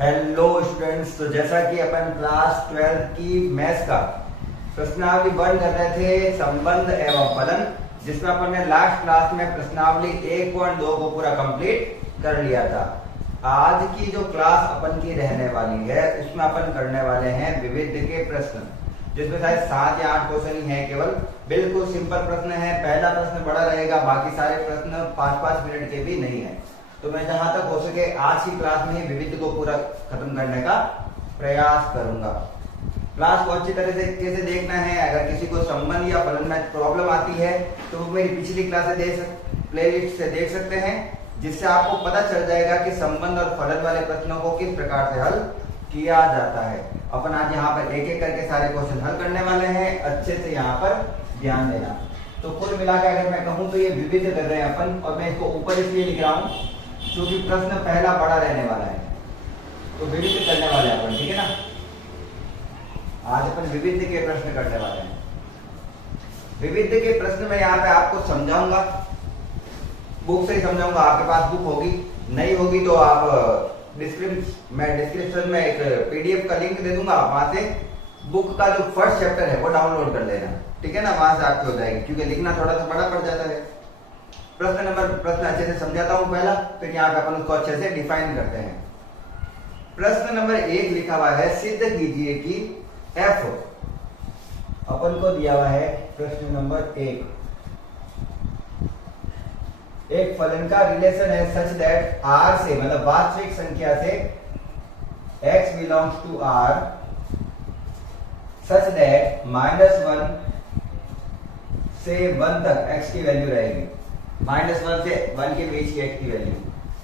Hello students, तो जैसा कि अपन क्लास 12 की मैथ्स का प्रश्नावली 1 कर रहे थे संबंध एवं फलन, जिसमें अपन ने लास्ट क्लास में प्रश्नावली 1.2 को पूरा कंप्लीट कर लिया था। आज की जो क्लास अपन की रहने वाली है उसमें अपन करने वाले हैं विविध के प्रश्न, जिसमें शायद 7 या 8 क्वेश्चन ही है केवल। बिल्कुल सिंपल प्रश्न है। पहला प्रश्न बड़ा रहेगा, बाकी सारे प्रश्न 5-5 मिनट के भी नहीं है। तो मैं जहां तक हो सके आज की क्लास में ही विविध को पूरा खत्म करने का प्रयास करूंगा। क्लास को अच्छी तरह से कैसे देखना है, अगर किसी को संबंध या फलन में प्रॉब्लम आती है तो वो मेरी पिछली क्लासेस प्लेलिस्ट से देख सकते हैं, जिससे आपको पता चल जाएगा कि संबंध और फलन वाले प्रश्नों को किस प्रकार से हल किया जाता है। अपन आज यहाँ पर एक एक करके सारे क्वेश्चन हल करने वाले हैं। अच्छे से यहाँ पर ध्यान देना। तो कुल मिलाकर अगर मैं कहूँ तो ये विविध कर रहे हैं अपन, और मैं इसको ऊपर इसलिए लिख रहा हूँ क्योंकि प्रश्न पहला बड़ा रहने वाला है, तो विविध करने वाले हैं अपन, ठीक है ना। आज अपन विविध के प्रश्न करने वाले हैं। विविध के प्रश्न में यहाँ पे आपको समझाऊंगा, बुक से ही समझाऊंगा। आपके पास बुक होगी, नहीं होगी तो आप डिस्क्रिप्शन में एक पीडीएफ का लिंक दे दूंगा, वहां से बुक का जो फर्स्ट चैप्टर है वो डाउनलोड कर लेना, ठीक है ना। वहां से आपकी हो जाएगी, क्योंकि लिखना थोड़ा सा बड़ा पड़ जाता है। प्रश्न अच्छे से समझाता हूं पहला, फिर यहाँ पे अपन उसको अच्छे से डिफाइन करते हैं। प्रश्न नंबर 1 लिखा हुआ है, सिद्ध कीजिए कि f अपन को दिया हुआ है प्रश्न नंबर 1, एक फलन का रिलेशन है सच दैट r से, मतलब वास्तविक संख्या से x belongs to r such that -1 से 1 तक x की वैल्यू रहेगी। -1 से 1 के बीच की x की वैल्यू।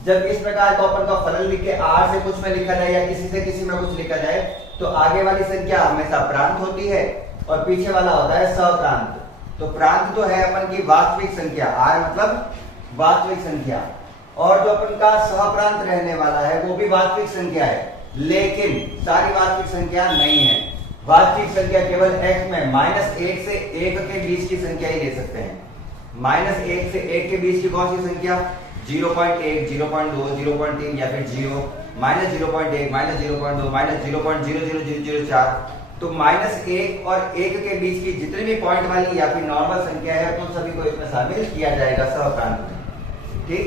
जब इस प्रकार का अपन का फलन लिख के r से कुछ में लिखा जाए या किसी से किसी में कुछ लिखा जाए, तो आगे वाली संख्या हमेशा प्रांत होती है और पीछे वाला होता है सप्रांत। तो प्रांत तो है अपन की वास्तविक संख्या, r मतलब वास्तविक संख्या, और जो अपन का सहप्रांत रहने वाला है वो भी वास्तविक संख्या है, लेकिन सारी वास्तविक संख्या नहीं है। वास्तविक संख्या केवल x में -1 से 1 के बीच की संख्या ही ले सकते हैं। -1 से 1 के बीच की कौन सी संख्या? 0.1, 0.2, 0.3 या फिर 0, -0.1, -0.2, -0.00004। तो -1 और 1 के बीच की जितनी भी पॉइंट वाली या फिर नॉर्मल संख्या है, तो सभी को इसमें शामिल किया जाएगा सहप्रांत में, ठीक।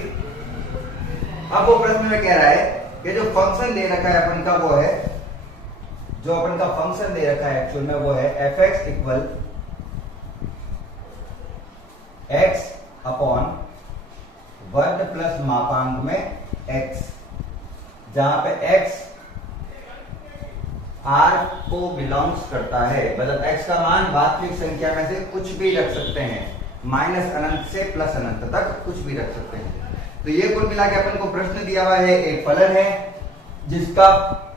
अब वो प्रश्न में कह रहा है कि जो फंक्शन दे रखा है अपन का वो है, जो अपन का फंक्शन दे रखा है एक्चुअल में वो है f(x) इक्वल x अपॉन वर्ग प्लस मापांक में x, जहां पे x r को बिलोंग्स करता है, मतलब x का मान वास्तविक संख्या में से कुछ भी रख सकते हैं, -अनंत से +अनंत तक कुछ भी रख सकते हैं। तो ये कुल मिला के अपन को प्रश्न दिया हुआ है, एक फलन है जिसका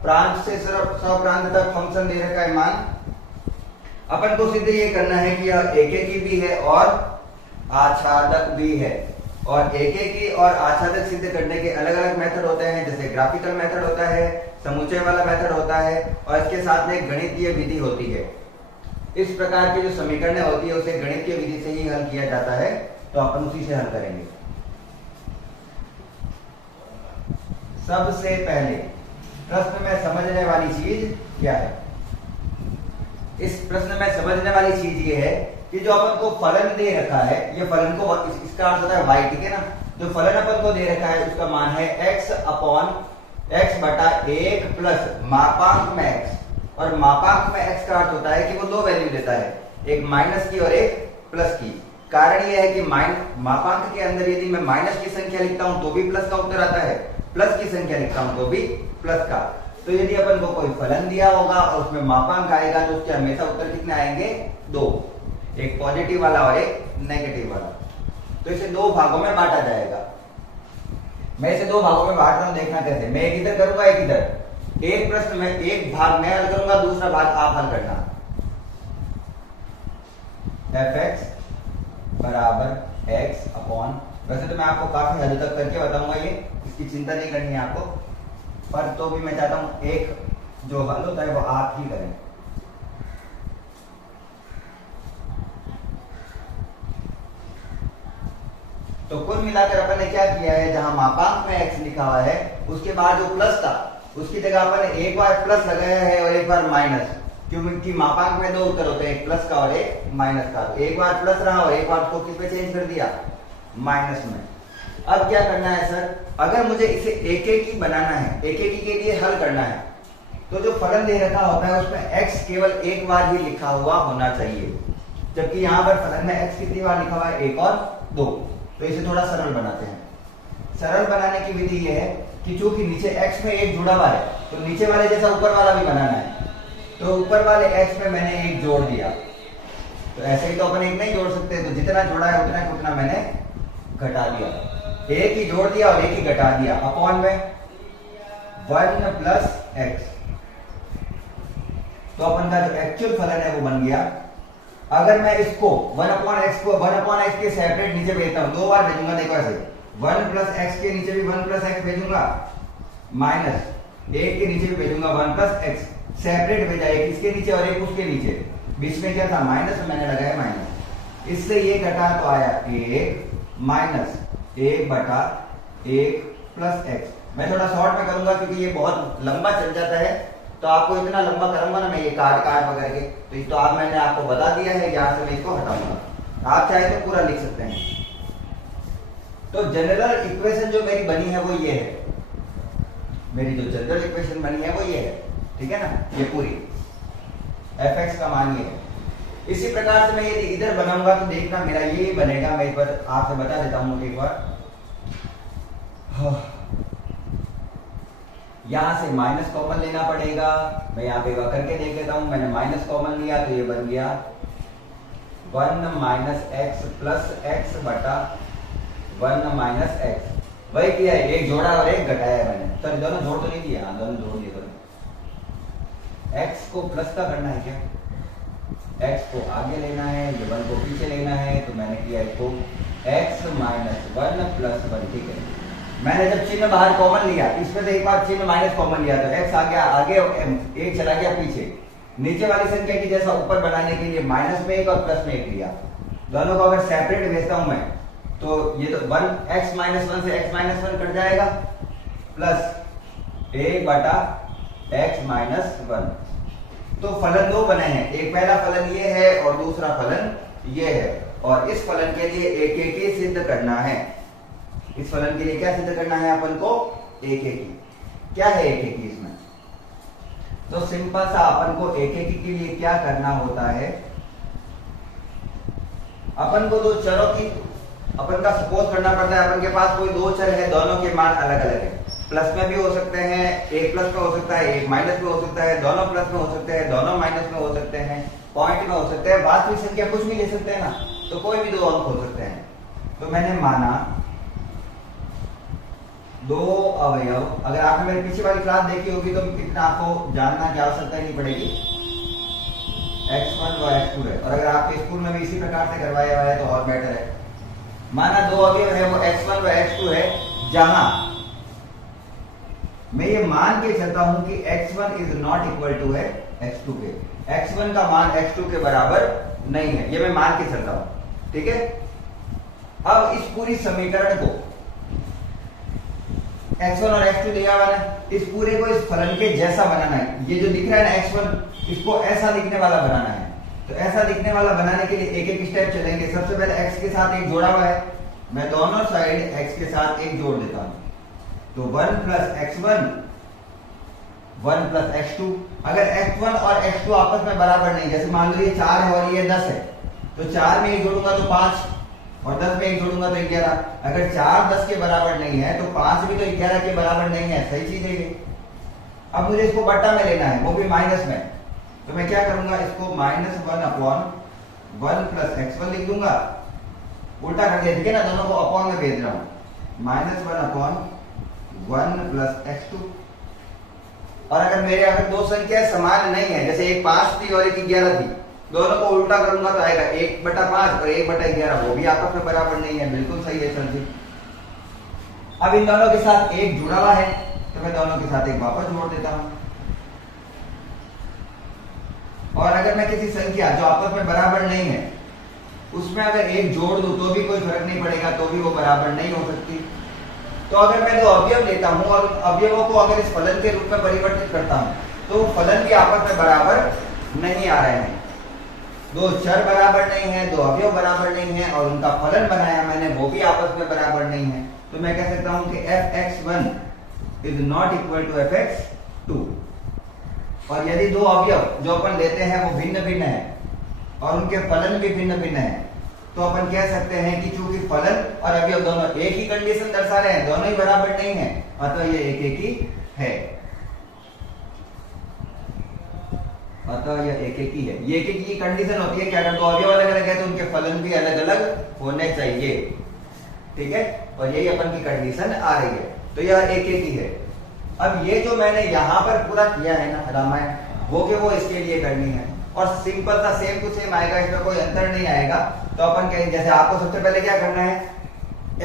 प्रांत से सप्रांत तक फंक्शन दे रखा है मान। अपन को सिद्ध ये करना है कि यह एकेकी भी है और आच्छादक भी है, और एकेकी और आच्छादक सिद्ध करने के अलग अलग मेथड होते हैं, जैसे ग्राफिकल मेथड होता है, समुच्चय वाला मेथड होता है, और इसके साथ में गणितीय विधि होती है। इस प्रकार की जो समीकरण होती है उसे गणितीय विधि से ही हल किया जाता है, तो अपन उसी से हल करेंगे। सबसे पहले प्रश्न में समझने वाली चीज क्या है? इस प्रश्न में समझने वाली चीज ये है कि जो अपन को फलन दे रखा है, ये फलन को इसका अर्थ होता है y, ठीक है ना। जो फलन अपन को दे रखा है उसका मान है x अपॉन x बटा 1 प्लस मापांक में x, और मापांक में x का अर्थ होता है कि वो दो वैल्यू देता है, एक माइनस की और एक प्लस की। कारण यह है कि मापांक के अंदर यदि मैं माइनस की संख्या लिखता हूं तो भी प्लस का उत्तर आता है, प्लस की संख्या लिखता हूं तो भी प्लस का। तो यदि अपन को कोई फलन दिया होगा और उसमें मापांक आएगा तो उसके हमेशा उत्तर कितने आएंगे? 2, एक पॉजिटिव वाला और एक नेगेटिव वाला। तो इसे 2 भागों में बांटा जाएगा। मैं इसे 2 भागों में बांट रहा हूं, देखना कैसे। मैं एक इधर करूंगा, एक इधर। एक प्रश्न में एक भाग मैं हल करूंगा, दूसरा भाग आप हल करना। f(x) बराबर x अपॉन, वैसे तो मैं आपको काफी हद तक करके बताऊंगा, ये इसकी चिंता नहीं करनी है आपको, पर तो भी मैं चाहता हूं एक जो हल होता है वो आप ही करें। तो कुल मिलाकर अपन ने क्या किया है, जहां मापांक में x लिखा हुआ है उसके बाद जो प्लस था उसकी जगह अपन ने एक बार प्लस लगाया है और एक बार माइनस, क्योंकि मापांक में दो उत्तर होते हैं, एक प्लस का और एक माइनस का। एक बार प्लस रहा और एक बार उसको किस पे चेंज कर दिया, माइनस में। अब क्या करना है सर, अगर मुझे इसे एक एक ही बनाना है, एक एक ही के लिए हल करना है, तो जो फलन दे रखा होता है उसमें x केवल एक बार ही लिखा हुआ होना चाहिए, जबकि यहाँ पर फलन में x कितनी बार लिखा हुआ है, एक और दो। तो इसे थोड़ा सरल बनाते हैं। सरल बनाने की विधि यह है कि चूंकि नीचे x में एक जुड़ा हुआ है, तो नीचे वाले जैसा ऊपर वाला भी बनाना है। तो ऊपर वाले x में मैंने एक जोड़ दिया, तो ऐसे ही तो अपन एक नहीं जोड़ सकते, तो जितना जोड़ा है उतना को उतना मैंने घटा दिया। एक ही जोड़ दिया और एक ही घटा दिया, अपॉन में 1 प्लस x। तो अपन का जो एक्चुअल फलन है वो बन गया। अगर मैं इसको 1 अपॉन x को 1 अपॉन x के सेपरेट नीचे भेजता हूं, दो बार भेजूंगा, देखो ऐसे 1 प्लस x के नीचे भी 1 प्लस x भेजूंगा, माइनस एक के नीचे भी भेजूंगा 1 प्लस x, सेपरेट भेजा, एक इसके नीचे और एक उसके नीचे, बीच में क्या था माइनस, मैंने लगाया माइनस। इससे ये घटा तो आया 1 माइनस 1 बटा 1 प्लस x। मैं थोड़ा शॉर्ट में करूंगा क्योंकि ये बहुत लंबा चल जाता है, तो आपको इतना लंबा करूंगा ना मैं, ये काट काट वगैरह के, तो आप मैंने आपको बता दिया है, यहां से मैं इसको हटाऊंगा। आप चाहे तो पूरा लिख सकते हैं। तो जनरल इक्वेशन जो मेरी बनी है वो ये है, मेरी जो जनरल इक्वेशन बनी है वो ये है, ठीक है ना, ये पूरी fx का मान ये है। इसी प्रकार से मैं यदि इधर बनाऊंगा तो देखना मेरा ये बनेगा। मैं एक बार आपसे बता देता हूं, एक बार यहां से माइनस कॉमन लेना पड़ेगा। मैं यहाँ पे करके देख लेता हूं, मैंने माइनस कॉमन लिया तो ये बन गया 1 माइनस एक्स प्लस एक्स बटा 1 माइनस एक्स। वही किया है, एक जोड़ा और एक घटाया मैंने, तो दोनों जोड़ तो नहीं दिया, दोनों जोड़ दिए दोनों। x को प्लस का करना है क्या, x को आगे लेना है, ये 1 को पीछे लेना है, तो मैंने किया इसको x माइनस 1 प्लस 1, ठीक है। मैंने जब चिन्ह बाहर कॉमन लिया, इसमें से एक बार चिन्ह माइनस कॉमन लिया, तो x आ गया आगे, एक चला गया पीछे। नीचे वाली संख्या की जैसा ऊपर बनाने के लिए माइनस में एक और प्लस में एक लिया। दोनों को अगर सेपरेट भेजता हूं मैं, तो ये तो 1 x माइनस 1 से x माइनस 1 कट जाएगा, प्लस 1 बटा x माइनस 1। तो फलन दो बने हैं, एक पहला फलन ये है और दूसरा फलन ये है, और इस फलन के लिए एक एक ही सिद्ध करना है। इस फलन के लिए क्या सिद्ध करना है अपन को, एक एक ही। क्या है एक एक ही इसमें, तो सिंपल सा अपन को एक एक ही के लिए क्या करना होता है, अपन को दो चरों की अपन का सपोज करना पड़ता है। अपन के पास कोई दो चर है, दोनों के मान अलग अलग है, प्लस में भी हो सकते हैं, एक प्लस में हो सकता है, एक माइनस में हो सकता है, दोनों प्लस में हो सकते हैं, दोनों माइनस में हो सकते हैं, पॉइंट में हो सकते हैं, वास्तविक संख्या कुछ भी ले सकते हैं ना, तो कोई भी दो अंक हो सकते हैं। तो मैंने माना दो अवयव, अगर आपने मेरी पीछे वाली क्लास देखी होगी तो कितना आपको जानना की आवश्यकता नहीं पड़ेगी, x1 और x2 है, और अगर आपके स्कूल में भी इसी प्रकार से करवाया हुआ है तो और बेटर है। माना दो अवयव है, वो x1 व x2 है, जहां मैं ये मान के चलता हूं कि x1 is not equal to है x2 के, x1 का मान x2 के बराबर नहीं है, ये मैं मान के चलता हूं, ठीक है। अब इस पूरी समीकरण को x1 और x2 दिया हुआ है, इस पूरे को इस फलन के जैसा बनाना है। ये जो दिख रहा है ना x1, इसको ऐसा दिखने वाला बनाना है। तो ऐसा दिखने वाला बनाने के लिए एक एक स्टेप चलेंगे। सबसे पहले x के साथ एक जोड़ा हुआ है, मैं दोनों साइड x के साथ एक जोड़ देता हूं, तो 1 प्लस x1 1 प्लस x2। अगर x1 और x2 आपस में बराबर नहीं, जैसे मान लो ये 4 है और ये 10 है, तो 4 में एक जोड़ूंगा तो 5 और 10 में एक जोड़ूंगा तो 11। अगर 4 10 के बराबर नहीं है तो 5 भी तो 11 के बराबर नहीं है, सही चीज है ये। अब मुझे इसको बट्टा में लेना है, वो भी माइनस में, तो मैं क्या करूंगा, इसको -1 अपॉन 1 प्लस x1 लिख दूंगा, उल्टा कर दिया, ठीक है ना, दोनों को अपॉन में भेज रहा हूं, -1 अपॉन 1 प्लस x2। और अगर दो संख्या समान नहीं है, जैसे एक 5 थी और एक 11 थी, दोनों को उल्टा करूंगा तो आएगा 1/5 और 1/11, वो भी आपस में बराबर नहीं है, बिल्कुल सही है सर जी। अब इन दोनों के साथ एक जुड़ा हुआ है, तो मैं दोनों के साथ एक वापस जोड़ देता हूं। और अगर मैं किसी संख्या जो आपस में बराबर नहीं है उसमें अगर एक जोड़ दूं तो भी कोई फर्क नहीं पड़ेगा, तो भी वो बराबर नहीं हो सकती। तो अगर मैं दो अवयव लेता हूं और उन अवयवों को अगर इस फलन के रूप में परिवर्तित करता हूं तो फलन भी आपस में बराबर नहीं आ रहे हैं। दो चर बराबर नहीं है, दो अवयव बराबर नहीं है और उनका फलन बनाया मैंने वो भी आपस में बराबर नहीं है। तो मैं कह सकता हूं कि fx1 is not equal to fx2। और यदि दो अवयव जो अपन लेते हैं वो भिन्न भिन्न है और उनके फलन भी भिन्न भिन्न है तो अपन कह सकते हैं कि चूंकि फलन और अवयव दोनों एक ही कंडीशन दर्शा रहे हैं, दोनों ही बराबर नहीं है, अतः ये एक एक ही है। अतः यह एक एक ही है। ये एक एक की कंडीशन होती है कि अगर दो अवयव अलग अलग है तो उनके फलन भी अलग अलग होने चाहिए। ठीक है, और यही अपन की कंडीशन आ रही है। तो यह एक एक ही है। अब ये जो मैंने यहां पर पूरा किया है ना रामायण, वो के वो इसके लिए करनी है और सिंपल सा सेम टू सेम आएगा, इसमें कोई अंतर नहीं आएगा। तो अपन कहें जैसे आपको सबसे पहले क्या करना है,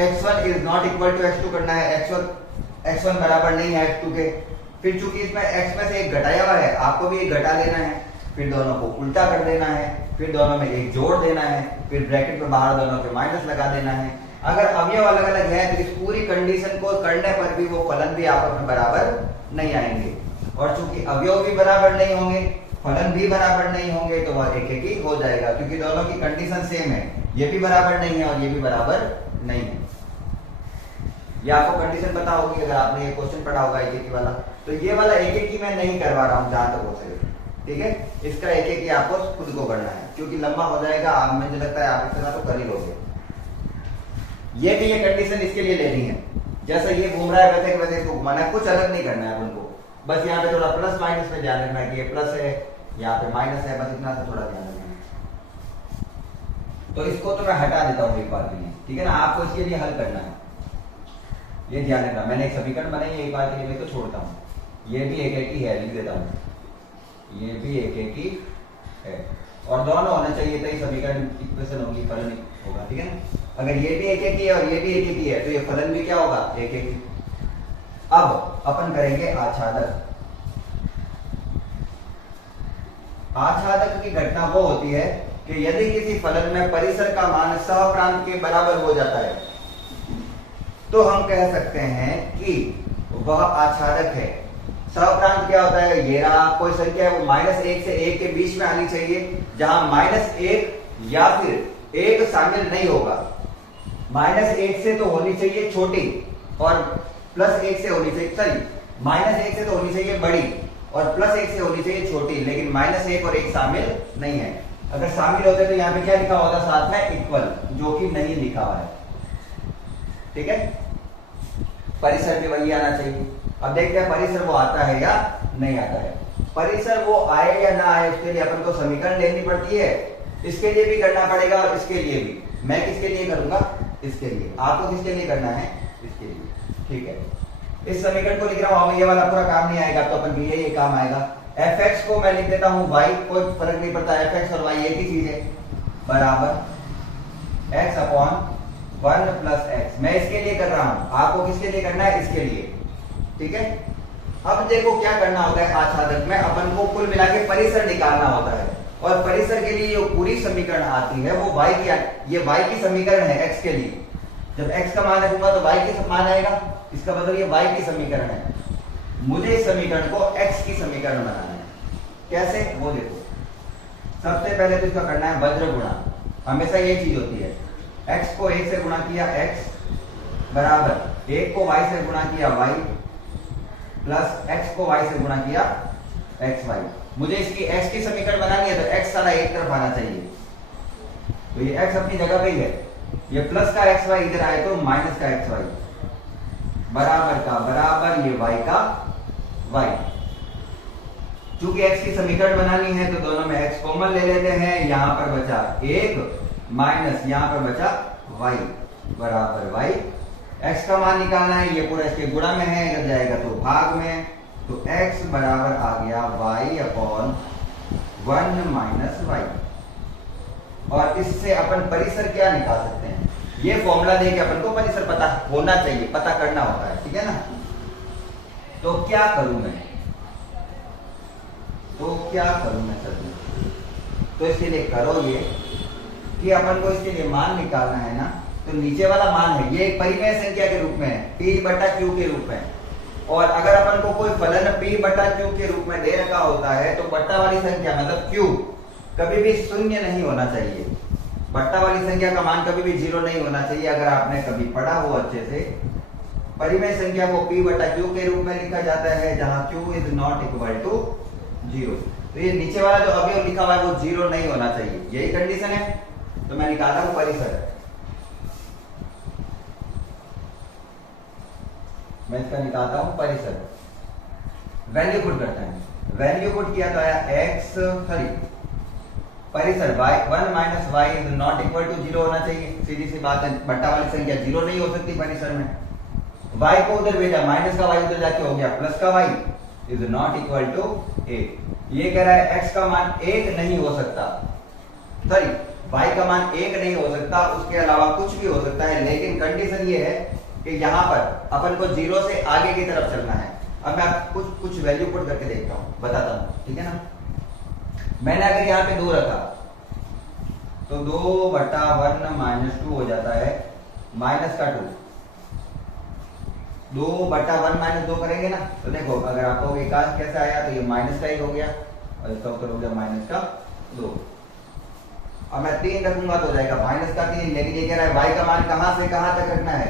x1 is not equal to x2 करना है। x1 बराबर नहीं है x2 के। फिर चूंकि इसमें x में से एक घटाया हुआ है, आपको भी एक घटा लेना है, फिर दोनों को उल्टा कर देना है, फिर दोनों में एक जोड़ देना है, फिर ब्रैकेट में बाहर दोनों के माइनस लगा देना है। अगर अवयव अलग अलग है तो इस पूरी कंडीशन को करने पर भी वो फलन भी आपस में बराबर नहीं आएंगे। और चूंकि अवयव भी बराबर नहीं होंगे, फलन भी बराबर नहीं होंगे, तो वह एक एक ही हो जाएगा क्योंकि दोनों की कंडीशन सेम है। ये भी बराबर नहीं है और ये भी बराबर नहीं है। ये आपको कंडीशन पता होगी अगर आपने ये क्वेश्चन पढ़ा होगा एक एक वाला। तो ये वाला एक एक ही मैं नहीं करवा रहा हूं जहां तक हो सके। ठीक है, इसका एक एक ही आपको खुद को करना है क्योंकि लंबा हो जाएगा। मुझे लगता है आप इतना तो कर ही लोगे। ये भी ये कंडीशन इसके लिए लेनी है, जैसा ये घूम रहा है वैसे के वैसे इसको घुमाना है, कुछ अलग नहीं करना है उनको। बस यहाँ पे थोड़ा प्लस माइनस में ध्यान रखना है कि ये प्लस है, यहाँ पे माइनस है, बस इतना सा थोड़ा ध्यान रखना है। तो इसको तो मैं हटा देता हूँ एक बार के लिए। ठीक है ना, आपको इसके लिए हल करना है, ये ध्यान रखना। मैंने एक समीकरण बनाई है, एक बार के लिए मैं तो छोड़ता हूँ। ये भी एक एक ही है, लिख देता हूँ, ये भी एक एक ही है और दोनों होने चाहिए तभी समीकरण इक्वेशन होगी, फलन होगा। ठीक है ना, अगर ये भी एक एक ही है और ये भी एक एक ही है तो ये फलन भी क्या होगा, एक एक ही। अब अपन करेंगे आच्छादक। आच्छादक की घटना वो होती है कि यदि किसी फलन में परिसर का मान सहप्रांत के बराबर हो जाता है तो हम कह सकते हैं कि वह आच्छादक है। सहप्रांत क्या होता है, ये रहा कोई संख्या है वो -1 से 1 के बीच में आनी चाहिए, जहां -1 या फिर 1 शामिल नहीं होगा। -1 से तो होनी चाहिए छोटी और +1 से होनी चाहिए, सॉरी -1 से तो होनी चाहिए बड़ी और +1 से होनी चाहिए छोटी, लेकिन -1 और 1 शामिल नहीं है। अगर शामिल होते तो यहाँ पे क्या लिखा होता साथ में, इक्वल, जो कि नहीं लिखा हुआ है। ठीक है, परिसर भी वही आना चाहिए। अब देखते हैं परिसर वो आता है या नहीं आता है। परिसर वो आए या ना आए उसके लिए अपन को समीकरण लेनी पड़ती है, इसके लिए भी करना पड़ेगा और इसके लिए भी। मैं किसके लिए करूंगा, इसके लिए। आपको किसके लिए करना है, इसके लिए। ठीक है, इस समीकरण को लिख रहा हूं, ये वाला पूरा काम नहीं आएगा तो अपन ये काम आएगा। fx को मैं लिख देता हूं y, कोई फर्क नहीं पड़ता, fx और y एक ही चीज है, बराबर x अपॉन 1 प्लस x। मैं इसके लिए कर रहा हूं, आपको किसके लिए करना है, इसके लिए। ठीक है, अब देखो क्या करना होता है आच्छादक में, अपन को कुल मिला के परिसर निकालना होता है और परिसर के लिए जो पूरी समीकरण आती है वो y की, ये y की समीकरण है x के लिए। जब x का मान रखूंगा तो y की मान आएगा, इसका मतलब ये y की समीकरण है। मुझे इस समीकरण को x की समीकरण बनाना है। कैसे, वो देखो। सबसे पहले तो इसका करना है वज्र गुणा। हमेशा ये चीज होती है, x को 1 से गुणा किया x बराबर 1 को y से गुणा किया y प्लस x को y से गुणा किया xy। मुझे इसकी x की समीकरण बनानी है तो x सारा एक तरफ आना चाहिए, तो ये x अपनी जगह पे ही है। ये प्लस का xy इधर आए तो माइनस का xy बराबर का बराबर ये y का y। चूंकि x की समीकरण बनानी है तो दोनों में x कॉमन ले लेते हैं, यहां पर बचा 1 माइनस यहां पर बचा y बराबर y। x का मान निकालना है, ये पूरा इसके गुणा में है, इधर जाएगा तो भाग में, तो x बराबर आ गया y अपॉन 1 माइनस y। और इससे अपन परिसर क्या निकाल सकते हैं, ये फॉर्मूला देके अपन को परिसर पता होना चाहिए, पता करना होता है। ठीक है ना, तो क्या करूं मैं, सर? तो इसके लिए करो ये कि अपन को इसके लिए मान निकालना है ना, तो नीचे वाला मान है ये एक परिमेय संख्या के रूप में है, p बटा q के रूप में। और अगर अपन को कोई फलन p बटा q के रूप में दे रखा होता है तो बट्टा वाली संख्या मतलब q कभी भी शून्य नहीं होना चाहिए। बट्टा वाली संख्या का मान कभी भी 0 नहीं होना चाहिए। अगर आपने कभी पढ़ा हो अच्छे से, परिमेय संख्या को p बटा q के रूप में लिखा जाता है जहां q is not equal to 0। तो ये नीचे वाला जो अवयव लिखा हुआ है वो 0 नहीं होना चाहिए, यही कंडीशन है। तो मैं निकालता हूं परिसर, मैं इसका निकालता हूं परिसर। वैल्यू पुट करते हैं, वैल्यू पुट किया तो आया x, सॉरी परिसर y1 minus y is not equal to 0 होना चाहिए। सीधी सी बात है, बट्टा वाली संख्या 0 नहीं हो सकती परिसर में। y को उधर भेजा, माइनस का y उधर जाके हो गया प्लस का y is not equal to 1। ये कह रहा है x का मान 1 नहीं हो सकता, सॉरी y का मान 1 नहीं हो सकता, उसके अलावा कुछ भी हो सकता है। लेकिन कंडीशन ये है कि यहाँ पर अपन को 0 से आगे की तरफ चलना है। अब मैं कुछ वैल्यू पुट करके देखता हूँ, बताता हूँ, ठीक है ना। मैंने अगर यहाँ पे 2 रखा तो 2 बटा 1 माइनस 2 हो जाता है माइनस का 2। 2 बटा 1 माइनस 2 करेंगे ना, तो देखो अगर आप कहोगे एकांश कैसे आया तो ये माइनस का 1 हो गया और इसका उत्तर हो गया माइनस का 2। अब मैं 3 रखूंगा तो हो जाएगा माइनस का 3। लेकिन ये कह रहा है y का मान कहां से कहां तक रखना है,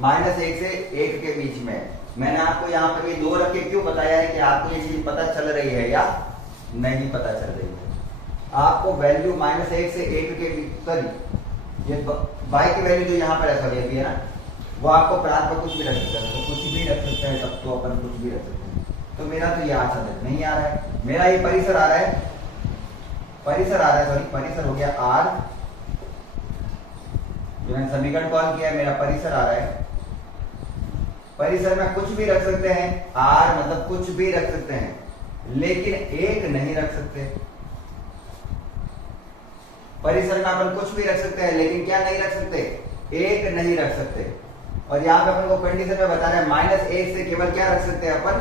-1 से 1 के बीच में। मैंने आपको यहाँ पे भी 2 रख के क्यों बताया है कि आपको ये चीज पता चल रही है या नहीं पता चल रही है। आपको वैल्यू -1 से 1 के बीच, सॉरी ये y की वैल्यू जो यहाँ पर है, सॉरी ये है ना, वो आपको प्रांत पर कुछ भी रख सकते हैं, तो कुछ भी रख सकते हैं, तब तो अपन कुछ भी रख सकते हैं। तो मेरा तो ये आंसर नहीं आ रहा है, मेरा ये परिसर आ रहा है, परिसर आ रहा है, सॉरी परिसर हो गया r, जो मैंने समीकरण कॉल किया है मेरा परिसर आ रहा है। परिसर में कुछ भी रख सकते हैं, r मतलब कुछ भी रख सकते हैं, लेकिन 1 नहीं रख सकते। परिसर में अपन कुछ भी रख सकते हैं लेकिन क्या नहीं रख सकते, 1 नहीं रख सकते। और यहाँ पे अपन को कंडीशन में बता रहे हैं -1 से केवल क्या रख सकते हैं, अपन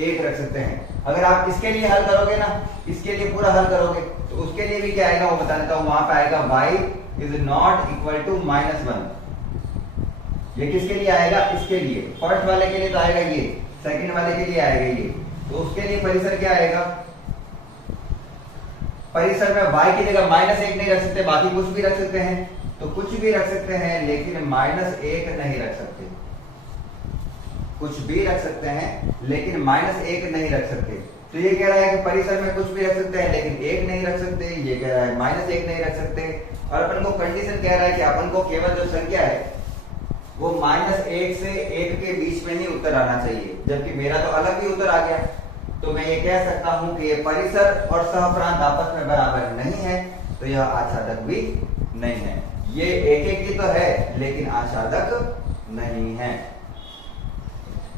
1 रख सकते हैं। अगर आप इसके लिए हल करोगे ना, इसके लिए पूरा हल करोगे तो उसके लिए भी क्या आएगा वो बता देता हूं। वहां पे आएगा y is not equal to -1। ये किसके लिए आएगा, इसके लिए, फर्स्ट वाले के लिए तो आएगा ये, सेकंड वाले के लिए आएगा ये। तो उसके लिए परिसर क्या आएगा, परिसर में y की जगह -1 नहीं रख सकते, बाकी कुछ भी रख सकते हैं। तो कुछ भी रख सकते हैं लेकिन -1 नहीं रख सकते। कुछ भी रख सकते हैं लेकिन -1 नहीं रख सकते। तो ये कह रहा है कि परिसर में कुछ भी रख सकते हैं लेकिन 1 नहीं रख सकते। ये कह रहा है -1 नहीं रख सकते। और अपन को कंडीशन कह रहा है कि अपन को केवल जो संख्या है वो -1 से 1 के बीच में ही उत्तर आना चाहिए, जबकि मेरा तो अलग ही उत्तर आ गया। तो मैं ये कह सकता हूं कि ये परिसर और सहप्रांत आपस में बराबर नहीं है, तो यह आच्छादक भी नहीं है। ये एक ही तो है लेकिन आच्छादक नहीं है।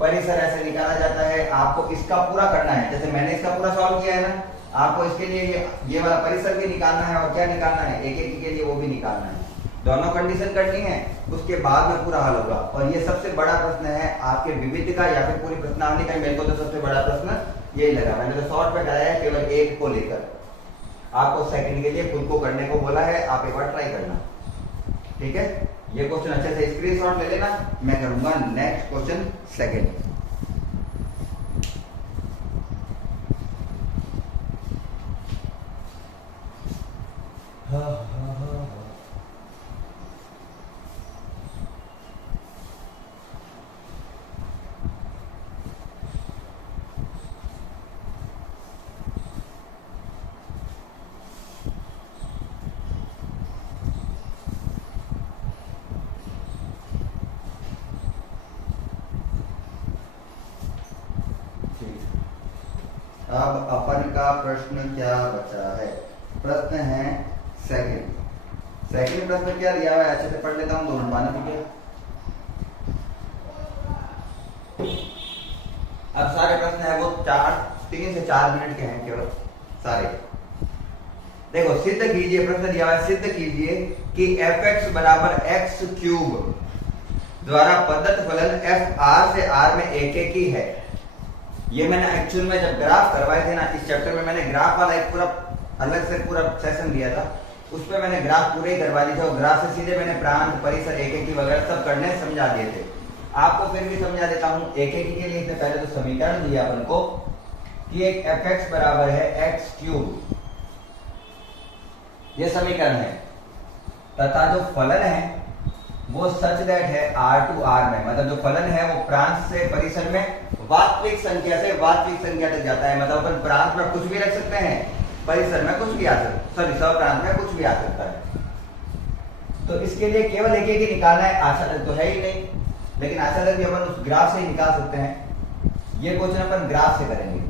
परिसर ऐसे निकाला जाता है, आपको इसका पूरा करना है। जैसे मैंने इसका पूरा सॉल्व किया है ना, आपको इसके लिए ये वाला परिसर भी निकालना है और क्या निकालना है, एक के लिए वो भी निकालना है। दोनों कंडीशन करनी है, उसके बाद में पूरा हल होगा। और ये सबसे बड़ा प्रश्न है आपके विविध का या फिर पूरी प्रश्नावली का। मेरे को तो सबसे बड़ा प्रश्न यही लगा। मैंने तो शॉर्ट पे कराया है केवल 1 को लेकर। आपको सेकंड के लिए खुद को करने को बोला है, आप एक बार ट्राई करना, ठीक है। ये क्वेश्चन अच्छे से स्क्रीनशॉट ले लेना, मैं करूंगा नेक्स्ट क्वेश्चन सेकंड। अब अपन का प्रश्न क्या बचा है, प्रश्न है सेकंड प्रश्न क्या दिया हुआ है, अच्छे से पढ़ लेता हूँ, 2 मिनट पानी पी के। अब सारे प्रश्न है वो 3 से 4 मिनट के हैं केवल सारे। देखो सिद्ध कीजिए, प्रश्न दिया हुआ है सिद्ध कीजिए कि fx बराबर x³ द्वारा प्रदत्त फलन f से r में एक ही है। ये मैंने एक्चुअल में जब ग्राफ करवाए थे ना, इस चैप्टर में मैंने ग्राफ वाला एक पूरा अलग से पूरा सेशन दिया था उस पर मैंने ग्राफ पूरे ही करवा दिए थे और ग्राफ से सीधे मैंने प्रांत, परिसर, एकेकी वगैरह सब करने समझा दिए थे। आपको फिर भी समझा देता हूं। एकेकी के लिए पहले तो समीकरण दिया अपन को कि एक fx बराबर है x क्यूब, ये समीकरण है, तथा जो फलन है वो सच दैट है r टू r में, मतलब जो फलन है वो प्रांत से परिसर में वास्तविक संख्या से वास्तविक संख्या तक जाता है। मतलब अपन प्रांत में कुछ भी रख सकते हैं, परिसर में कुछ भी आ सकता, सॉरी सप्रांत में कुछ भी आ सकता है। तो इसके लिए केवल एक ही निकालना है, आशादक तो है ही नहीं, लेकिन आशादक भी अपन उस ग्राफ से ही निकाल सकते हैं। ये क्वेश्चन अपन ग्राफ से करेंगे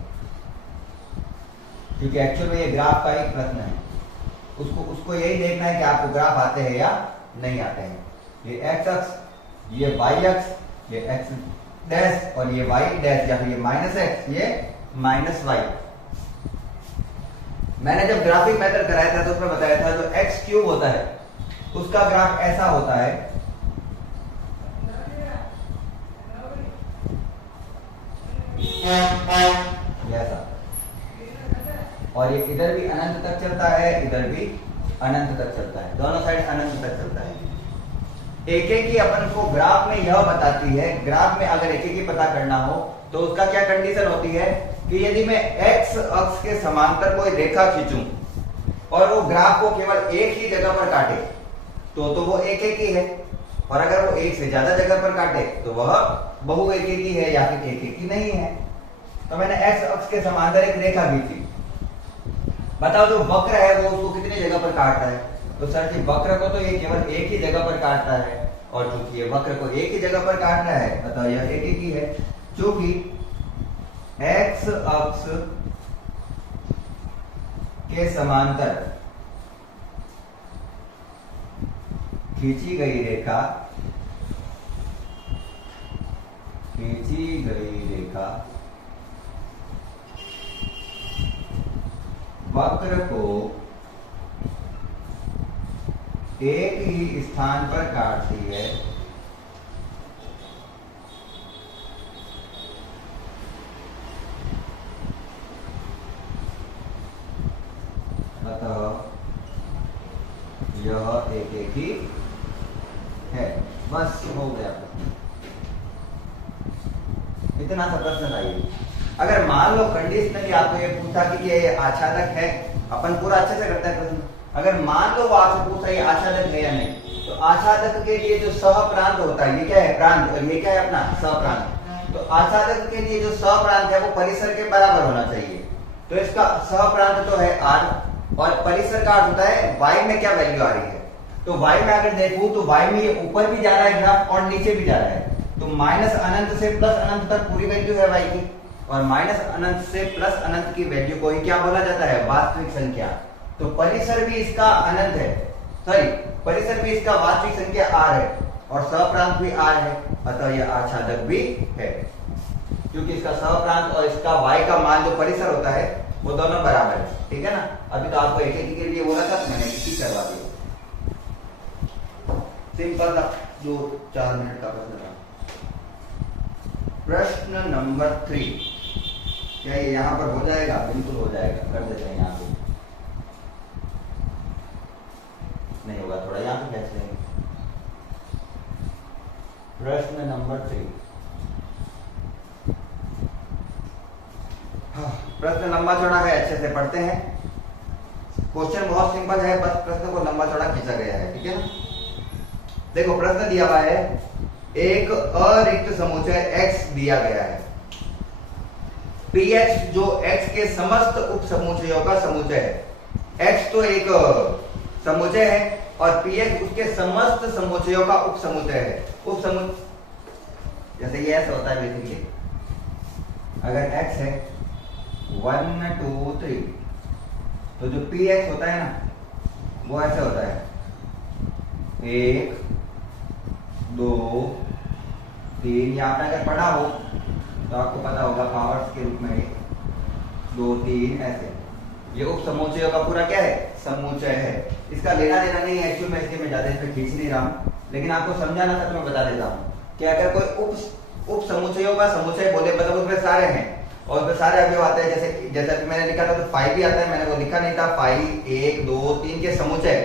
क्योंकि एक्चुअल में ये ग्राफ का एक प्रश्न है। उसको यही देखना है कि आपको ग्राफ आते हैं या नहीं आते हैं। ये x अक्ष, ये y अक्ष, ये x डैश और ये y डैश, या फिर ये माइनस x, ये माइनस y। मैंने जब ग्राफिक मेथड कराया था तो उसमें बताया था जो x क्यूब होता है उसका ग्राफ ऐसा होता है, ऐसा, और ये इधर भी अनंत तक चलता है, इधर भी अनंत तक चलता है, दोनों साइड अनंत तक चलता है। एकेकी अपन को ग्राफ में यह बताती है, ग्राफ में अगर एकेकी पता करना हो तो उसका क्या कंडीशन होती है कि यदि मैं x अक्ष के समांतर कोई रेखा खींचूं और वो ग्राफ को केवल एक ही जगह पर काटे तो वो एकेकी है, और अगर वो एक से ज्यादा जगह पर काटे तो वह बहु एकेकी है या फिर एकेकी नहीं है। तो मैंने x अक्ष के समांतर एक रेखा खींची, बताओ जो वक्र है वो उसको कितनी जगह पर काटता है? तो सर जी वक्र को तो ये केवल एक ही जगह पर काटता है, और चूंकि ये वक्र को एक ही जगह पर काटना है अतः यह एकेकी है। चूंकि x अक्ष के समांतर खींची गई रेखा वक्र को एक ही स्थान पर काटती है, अतः यह एकेकी है। बस हो गया, इतना सा प्रश्न था ये। अगर मान लो कंडीशनली आपको ये पूछा कि ये आच्छादक है, अपन पूरा अच्छे से करते हैं प्रश्न। अगर मान लो वो आपसे पूछा ये आच्छादक है या नहीं, तो आच्छादक के लिए जो सहप्रांत होता है, ये क्या है प्रांत, और ये क्या है अपना सहप्रांत। तो आच्छादक के लिए जो सहप्रांत है वो परिसर के बराबर होना चाहिए। तो इसका सहप्रांत तो है r, और परिसर का अर्थ होता है y में क्या वैल्यू आ रही है। तो y में अगर देखूं तो y में ये ऊपर भी जा रहा है ग्राफ और नीचे भी जा रहा है। तो माइनस अनंत से प्लस अनंत तक पूरी वैल्यू है y की, और माइनस अनंत से प्लस अनंत की वैल्यू को ही क्या बोला जाता है? वास्तविक संख्या। तो परिसर भी इसका अनंत है, सॉरी परिसर भी इसका वास्तविक संख्या r है, और सहप्रांत भी r है, अतः यह आच्छादक भी है। क्योंकि इसका सहप्रांत और इसका y का मान जो परिसर होता है वो दोनों बराबर है, ठीक है ना। अभी तो आपको एकेकी के लिए बोला था तो मैंने इसी करवा दिया। सिंपल था, जो 4 मिनट का प्रश्न था। प्रश्न नंबर 3, क्या ये यहाँ पर हो जाएगा? बिल्कुल हो जाएगा, कर देते हैं यहाँ पे। नहीं होगा, थोड़ा यहाँ पे खींच लेंगे। प्रश्न नंबर 3, प्रश्न लंबा चौड़ा है, अच्छे से पढ़ते हैं। क्वेश्चन बहुत सिंपल है, बस प्रश्न को लंबा चौड़ा खींचा गया है, ठीक है ना। देखो प्रश्न दिया हुआ है, एक अरिक्त समुच्चय x दिया गया है। px जो x के समस्त उप समुच्चयों का समुच्चय है। x तो एक समुच्चय है और px उसके समस्त समुच्चयों का उप समुच्चय है। उप समुच्चय जैसे ये ऐसा होता है बेसिकली, अगर x है 1 2 3, तो जो px होता है ना वो ऐसे होता है 1 2 3। या आपने अगर पढ़ा हो तो आपको पता होगा पावर्स के रूप में 1 2 3 ऐसे। ये उप समुच्चयों का पूरा क्या है? समुच्चय है। इसका लेना देना नहीं है एक्चुअली में, इसलिए मैं ज्यादा इस पे खींच नहीं रहा हूं, लेकिन आपको समझाना था तो मैं बता देता हूं कि अगर कोई उप समुच्चयों का समुच्चय बोले, मतलब उसमें सारे हैं और उसमें सारे अवयव आते हैं, जैसे जैसे अभी मैंने लिखा था तो फाइव भी आता है, मैंने वो लिखा नहीं था। फाइव 1 2 3 के समुच्चय,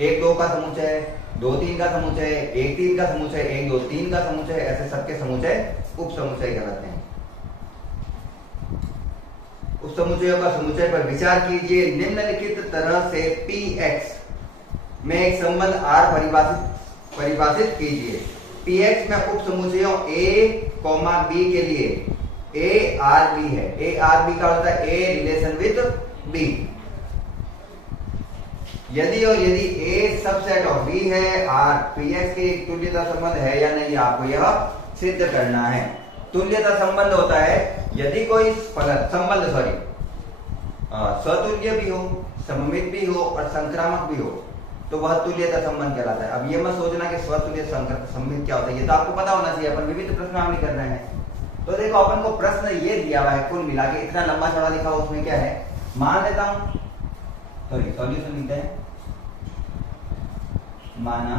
1 2 का समुच्चय, 2 3 का समुच्चय, 1 3 का समुच्चय, 1 2 3 का समुच्चय, ऐसे सबके समुच्चय उप समुच्चय कहलाते हैं। उप समुच्चयों का समुच्चय पर विचार कीजिए। निम्नलिखित तरह से Px में एक संबंध R परिभाषित कीजिए। Px में उप समुच्चयों A, B के लिए A R B है। A R B का होता है A रिलेशन विद B। यदि और यदि A सबसेट ऑफ B है, R Px के एक तुल्यता संबंध है या नहीं, आपको यह सिद्ध करना है। तुल्यता संबंध होता है यदि कोई संबंध स्वतुल्य भी हो, सममित भी हो और संक्रामक भी हो, तो वह तुल्यता संबंध कहलाता है। अब ये मत सोचना कि स्वतुल्य सममित क्या होता है, ये तो आपको पता होना चाहिए, अपन विविध प्रश्नावली कर रहे हैं। तो देखो अपन को प्रश्न ये दिया हुआ है, कुल मिला के इतना लंबा चौड़ा लिखा हुआ, उसमें क्या है, मान लेता हूं, सॉल्यूशन लिखते हैं। माना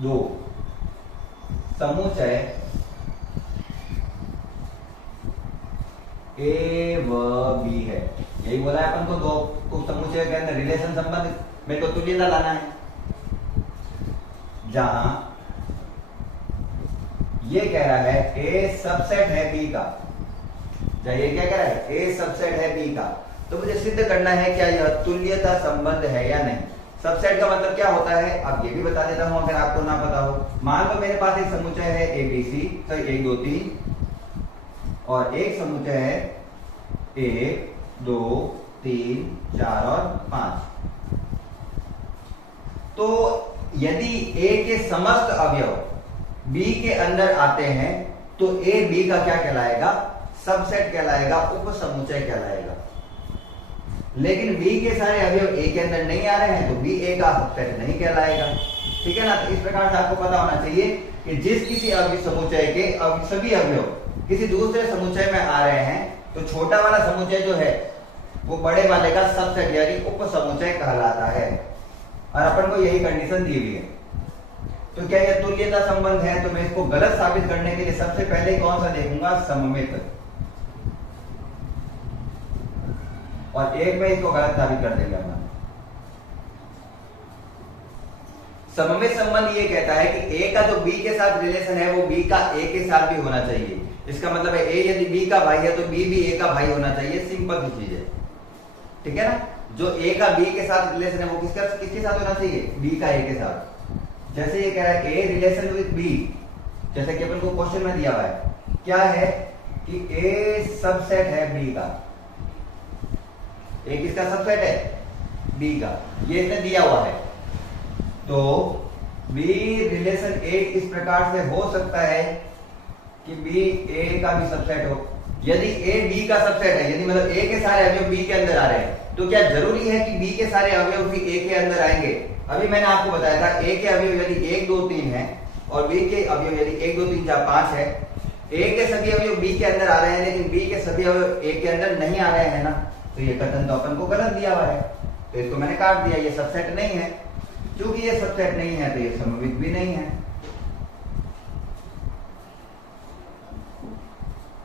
दो समुच्चय ए व बी है, यही बोला है अपन को। दो उप समुच्चय के अंदर रिलेशन संबंध मेरे को तुल्यता लाना है, जहां ये कह रहा है ए सबसेट है बी का, ये क्या कह रहा है, ए सबसेट है बी का, तो मुझे सिद्ध करना है क्या यह तुल्यता संबंध है या नहीं। सबसेट का मतलब क्या होता है, अब ये भी बता देता हूं अगर आपको ना पता हो। मान लो मेरे पास एक समुच्चय है ABC, तो 1 2 3, और एक समुच्चय है 1 2 3 4 और 5। तो यदि A के समस्त अवयव B के अंदर आते हैं तो A B का क्या कहलाएगा, सबसेट कहलाएगा, उप समुच्चय कहलाएगा। लेकिन B के सारे अवयव A के अंदर नहीं आ रहे हैं तो B A का सबसेट नहीं कहलाएगा। ठीक है ना। तो इस प्रकार से आपको पता होना चाहिए कि जिस किसी अवयव समुच्चय के सभी अवयव किसी दूसरे समुच्चय में आ रहे हैं तो छोटा वाला समुच्चय जो है वो बड़े वाले का सबसेट यानी उप समुच्चय कहलाता है। और अपन को यही कंडीशन दी हुई है। तो क्या यह तुल्यता संबंध है, तो मैं इसको गलत साबित करने के लिए सबसे पहले कौन सा देखूंगा, सममित, और एक में इसको गलत साबित कर देंगे अपन। सममित संबंध ये कहता है कि A का जो B के साथ रिलेशन है वो B का A के साथ भी होना चाहिए। इसका मतलब है A यदि B का भाई है तो B भी A का भाई होना चाहिए। सिंपल सी चीज है, ठीक है ना। जो A का B के साथ रिलेशन है वो किसके साथ होना चाहिए, B का A के साथ। जैसे ये कह रहा है A रिलेशन विद B, जैसे कि अपन को क्वेश्चन में दिया हुआ है, क्या है कि A सबसेट है B का। A किसका सबसेट है, B का, ये इसने दिया हुआ है। तो B रिलेशन A इस प्रकार से हो सकता है कि B A का भी सबसेट हो। यदि A B का सबसेट है, यदि मतलब A के सारे अवयव B के अंदर आ रहे हैं, तो क्या जरूरी है कि B के सारे अवयव भी A के अंदर आएंगे। अभी मैंने आपको बताया था A के अवयव यदि 1 2 3 है और B के अवयव यदि 1 2 3 4 5 है, A के सभी अवयव B के अंदर आ रहे हैं लेकिन B के सभी अवयव A के अंदर नहीं आ रहे हैं ना, तो ये कथन तो अपन को गलत दिया हुआ है, तो इसको मैंने काट दिया, ये सबसेट नहीं है। क्योंकि ये सबसेट नहीं है तो ये सममित भी नहीं है।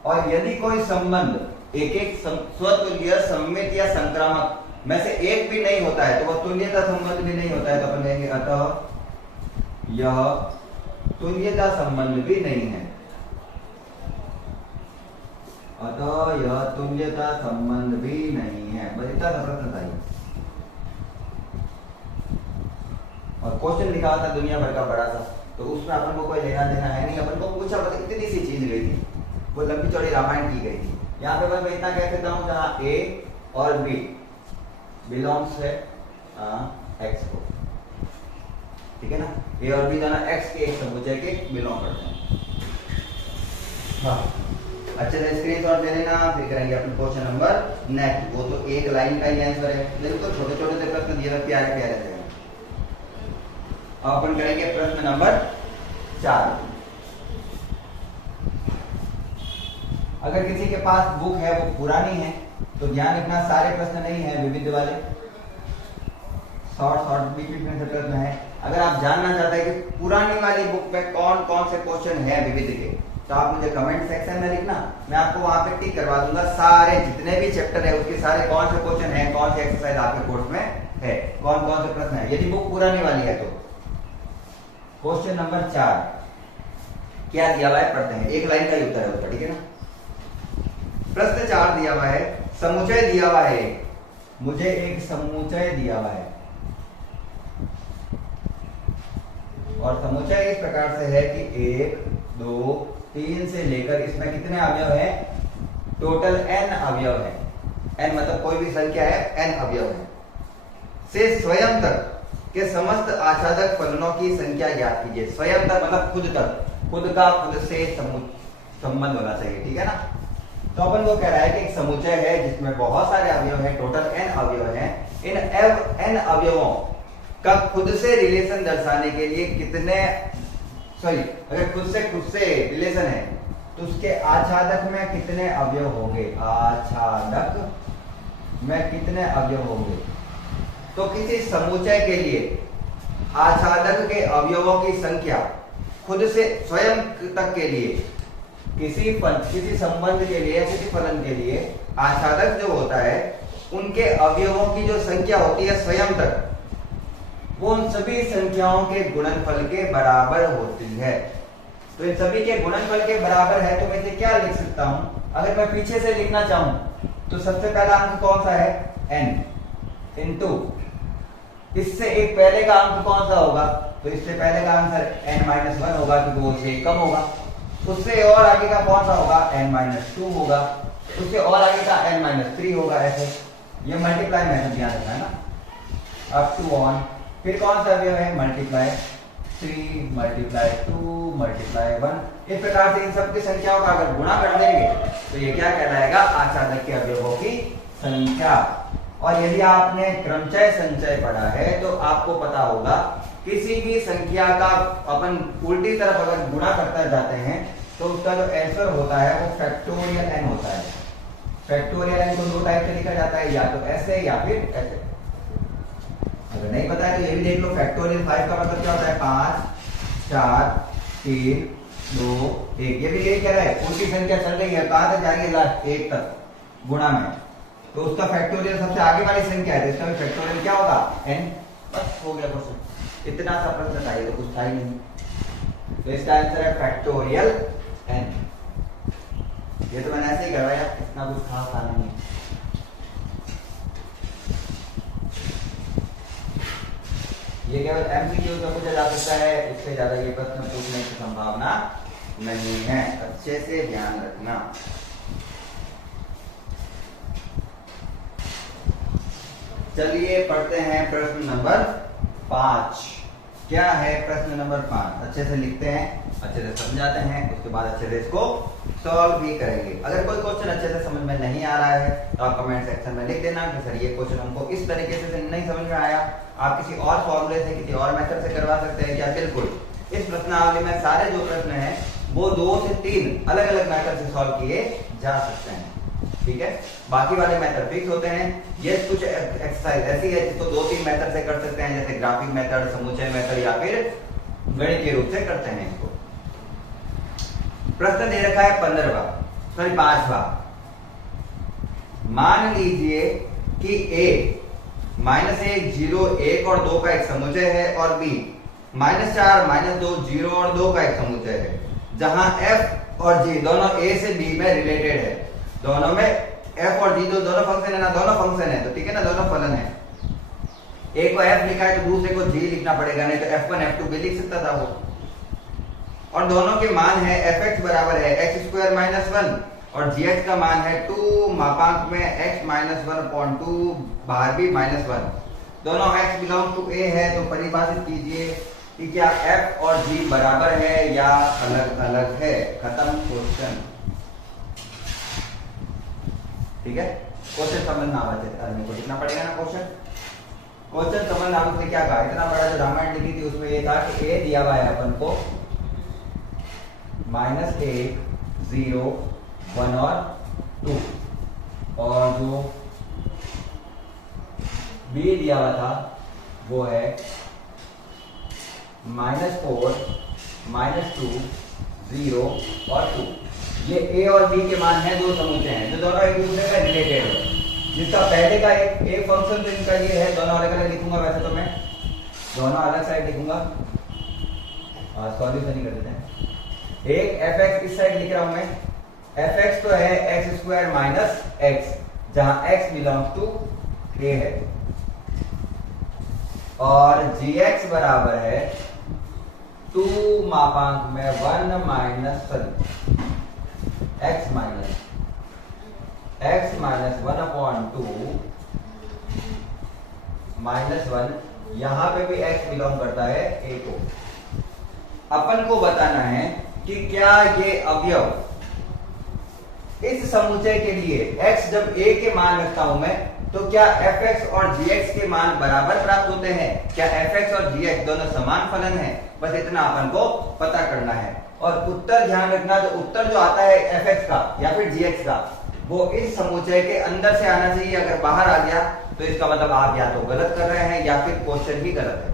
और यदि कोई संबंध एक स्वतुल्य, सममित या संक्रामक में से एक भी नहीं होता है तो वह तुल्यता संबंध भी नहीं होता है। तो अपन कहेंगे अतः यह तुल्यता संबंध भी नहीं है, अतः यह तुल्यता संबंध भी नहीं है। बस इतना प्रश्न था। और क्वेश्चन लिखा था दुनिया भर का बड़ा सा, तो उसमें अपन को कोई लेना देना है नहीं। अपन को पूछा बस इतनी सी चीज गई थी, वो लंबी चौड़ी रामायण की गई थी। यहाँ पे मैं इतना कह सकता हूँ जहाँ A और B बिलोंग्स है X को, ठीक है ना। A और B दोनों X के एक समुच्चय के बिलोंग करते हैं। हाँ, अच्छे से स्क्रीनशॉट ले लेना, फिर करेंगे अपन क्वेश्चन नंबर नेक्स्ट। वो तो एक लाइन का ही आंसर है, लेकिन तो छोटे छोटे से प्रश्न दिए हुए प्यारे प्यारे से। अब अपन करेंगे प्रश्न नंबर 4। अगर किसी के पास बुक है वो पुरानी है तो ध्यान रखना सारे प्रश्न नहीं है, विविध वाले शॉर्ट बीच में से प्रश्न है। अगर आप जानना चाहते हैं कि पुरानी वाली बुक में कौन कौन से क्वेश्चन है विविध के, तो आप मुझे कमेंट सेक्शन में लिखना, मैं आपको वहां पे टिक करवा दूंगा सारे जितने भी चैप्टर है उसके सारे कौन से क्वेश्चन है, कौन सी एक्सरसाइज आपके कोर्स में है, कौन कौन से प्रश्न है। यदि बुक पुरानी वाली है तो क्वेश्चन नंबर 4 क्या दिया हुआ है पढ़ते हैं, एक लाइन का ही उत्तर है उसका, ठीक है ना। प्रश्न 4 दिया हुआ है, समुच्चय दिया हुआ है, मुझे एक समुच्चय दिया हुआ है और समुच्चय इस प्रकार से है कि 1 2 3 से लेकर इसमें कितने अवयव है, टोटल n अवयव है, n मतलब कोई भी संख्या है, n अवयव है, से स्वयं तक के समस्त आच्छादक फलनों की संख्या ज्ञात कीजिए। स्वयं तक मतलब खुद तक, खुद का खुद से संबंध होना चाहिए, ठीक है ना। तो अपन को कह रहा है कि एक समुच्चय है जिसमें बहुत सारे अवयव हैं, टोटल n अवयव हैं, इन n अवयवों का खुद से रिलेशन दर्शाने के लिए कितने, अगर खुद से रिलेशन है तो उसके आच्छादक में कितने अवयव होंगे, आच्छादक में कितने अवयव होंगे। तो किसी समुच्चय के लिए आच्छादक के अवयवों की संख्या खुद से स्वयं तक के लिए किसी संबंध के लिए, किसी फलन के लिए आच्छादक जो होता है उनके अवयवों की जो संख्या होती है स्वयं तक, वो उन सभी संख्याओं के गुणनफल के बराबर होती है। तो इन सभी के गुणनफल के बराबर है तो मैं इसे क्या लिख सकता हूं, अगर मैं पीछे से लिखना चाहूं तो सबसे पहला अंक कौन सा है, n इंटू इससे एक पहले का अंक कौन सा होगा, तो इससे पहले का आंसर n-1 होगा क्योंकि वो उससे कम होगा, उससे और आगे का कौन सा होगा, n-2 होगा, उससे और आगे का n-3 होगा, ऐसे ये मल्टीप्लाई मेथड ध्यान रखना है ना, अप टू ऑन। फिर कौन सा अवयव है, मल्टीप्लाई 3 मल्टीप्लाई 2 मल्टीप्लाई 1। इस प्रकार से इन सब की संख्याओं का अगर गुणा कर देंगे तो ये क्या कहलाएगा, आच्छादक के अवयवों की संख्या। और यदि आपने क्रमचय संचय पढ़ा है तो आपको पता होगा किसी भी संख्या का अपन उल्टी तरफ अगर गुणा करते जाते हैं तो उसका जो आंसर होता है वो फैक्टोरियल n होता है। फैक्टोरियल n को दो टाइप से लिखा जाता है, या तो ऐसे या फिर ऐसे। अगर नहीं पता है तो ये भी देख लो, फैक्टोरियल 5 का मतलब क्या होता है, 5 4 3 2 1। ये भी यही कह रहा है, उल्टी संख्या चल रही है, कहां तक जा रही है, लास्ट 1 तक गुणा में, तो उसका फैक्टोरियल सबसे आगे वाली संख्या है, तो इसका भी फैक्टोरियल क्या होगा, n। बस हो गया क्वेश्चन, इतना सा प्रश्न था, ये तो कुछ था ही नहीं। तो इसका आंसर है फैक्टोरियल n। ये तो मैंने ऐसे ही करवाया, इतना कुछ खास था नहीं। ये केवल एमसीक्यू में पूछा जा सकता है, इससे ज्यादा ये प्रश्न पूछने की संभावना नहीं है, अच्छे से ध्यान रखना। चलिए पढ़ते हैं प्रश्न नंबर 5। क्या है प्रश्न नंबर 5, अच्छे से लिखते हैं, अच्छे से समझाते हैं, उसके बाद अच्छे से इसको सॉल्व भी करेंगे। अगर कोई क्वेश्चन अच्छे से समझ में नहीं आ रहा है तो आप कमेंट सेक्शन में लिख देना कि सर ये क्वेश्चन हमको इस तरीके से नहीं समझ में आया, आप किसी और फॉर्मूले से, किसी और मेथड से करवा सकते हैं क्या, बिल्कुल। इस प्रश्नावली में सारे जो प्रश्न हैं वो 2 से 3 अलग अलग मेथड से सॉल्व किए जा सकते हैं, ठीक है। बाकी वाले मेथड फिक्स होते हैं। ये कुछ एक्सरसाइज ऐसी है जिसको 2-3 मेथड से कर सकते हैं, जैसे ग्राफिक मेथड, समुच्चय मेथड या फिर गणितीय रूप से करते हैं इसको। प्रश्न दे रखा है 5वां। मान लीजिए कि a -1 0 1 और 2 का एक समुच्चय है और b -4 -2 0 और 2 का एक समुच्चय है, जहां f और g दोनों a से b में रिलेटेड है। दोनों में f और g दोनों फंक्शन है ना, दोनों फंक्शन है तो ठीक है ना, दोनों फलन है। एक को f लिखा है तो दूसरे को g लिखना पड़ेगा, नहीं तो f1 f2 भी लिख सकता था वो। और दोनों के मान है fx बराबर है x² -1 और gh का मान है 2 मापांक में x -1/2 बाहर भी -1। दोनों x बिलोंग टू a है तो परिभाषित कीजिए कि क्या f और g बराबर है या अलग अलग है। खत्म क्वेश्चन, ठीक है। क्वेश्चन समझना आवाज को लिखना पड़ेगा ना। क्वेश्चन समझना आपने क्या कहा, इतना बड़ा जो रामायण लिखी थी उसमें ये था कि a दिया हुआ है अपन को -1 0 1 और 2, और जो b दिया हुआ था वो है -4 -2 0 और 2। ये a और b के मान हैं, दो समुच्चय हैं जो दोनों एक दूसरे में रिलेटेड है। जिसका पहले का एक फंक्शन तो इनका ये है, दोनों अलग अलग लिखूंगा, वैसे तो मैं दोनों अलग साइड लिखूंगा, सॉल्यूशन ही कर देते हैं। एक fx इस साइड लिख रहा हूं मैं, fx तो है एक्स स्क्वायर माइनस एक्स, जहां x बिलोंग्स टू a है, और gx बराबर है 2 मापांक में 1 माइनस x माइनस 1/2 माइनस 1। यहां पे भी x बिलोंग करता है a को। अपन को बताना है कि क्या ये अवयव इस समुच्चय के लिए x जब a के मान रखता हूं मैं, तो क्या fx और gx के मान बराबर प्राप्त होते हैं? क्या fx और gx दोनों समान फलन है? बस इतना अपन को पता करना है। और उत्तर ध्यान रखना, तो उत्तर जो आता है fx का या फिर gx का, वो इस समुच्चय के अंदर से आना चाहिए। अगर बाहर आ गया तो इसका मतलब आप या तो गलत कर रहे हैं या फिर क्वेश्चन ही गलत है।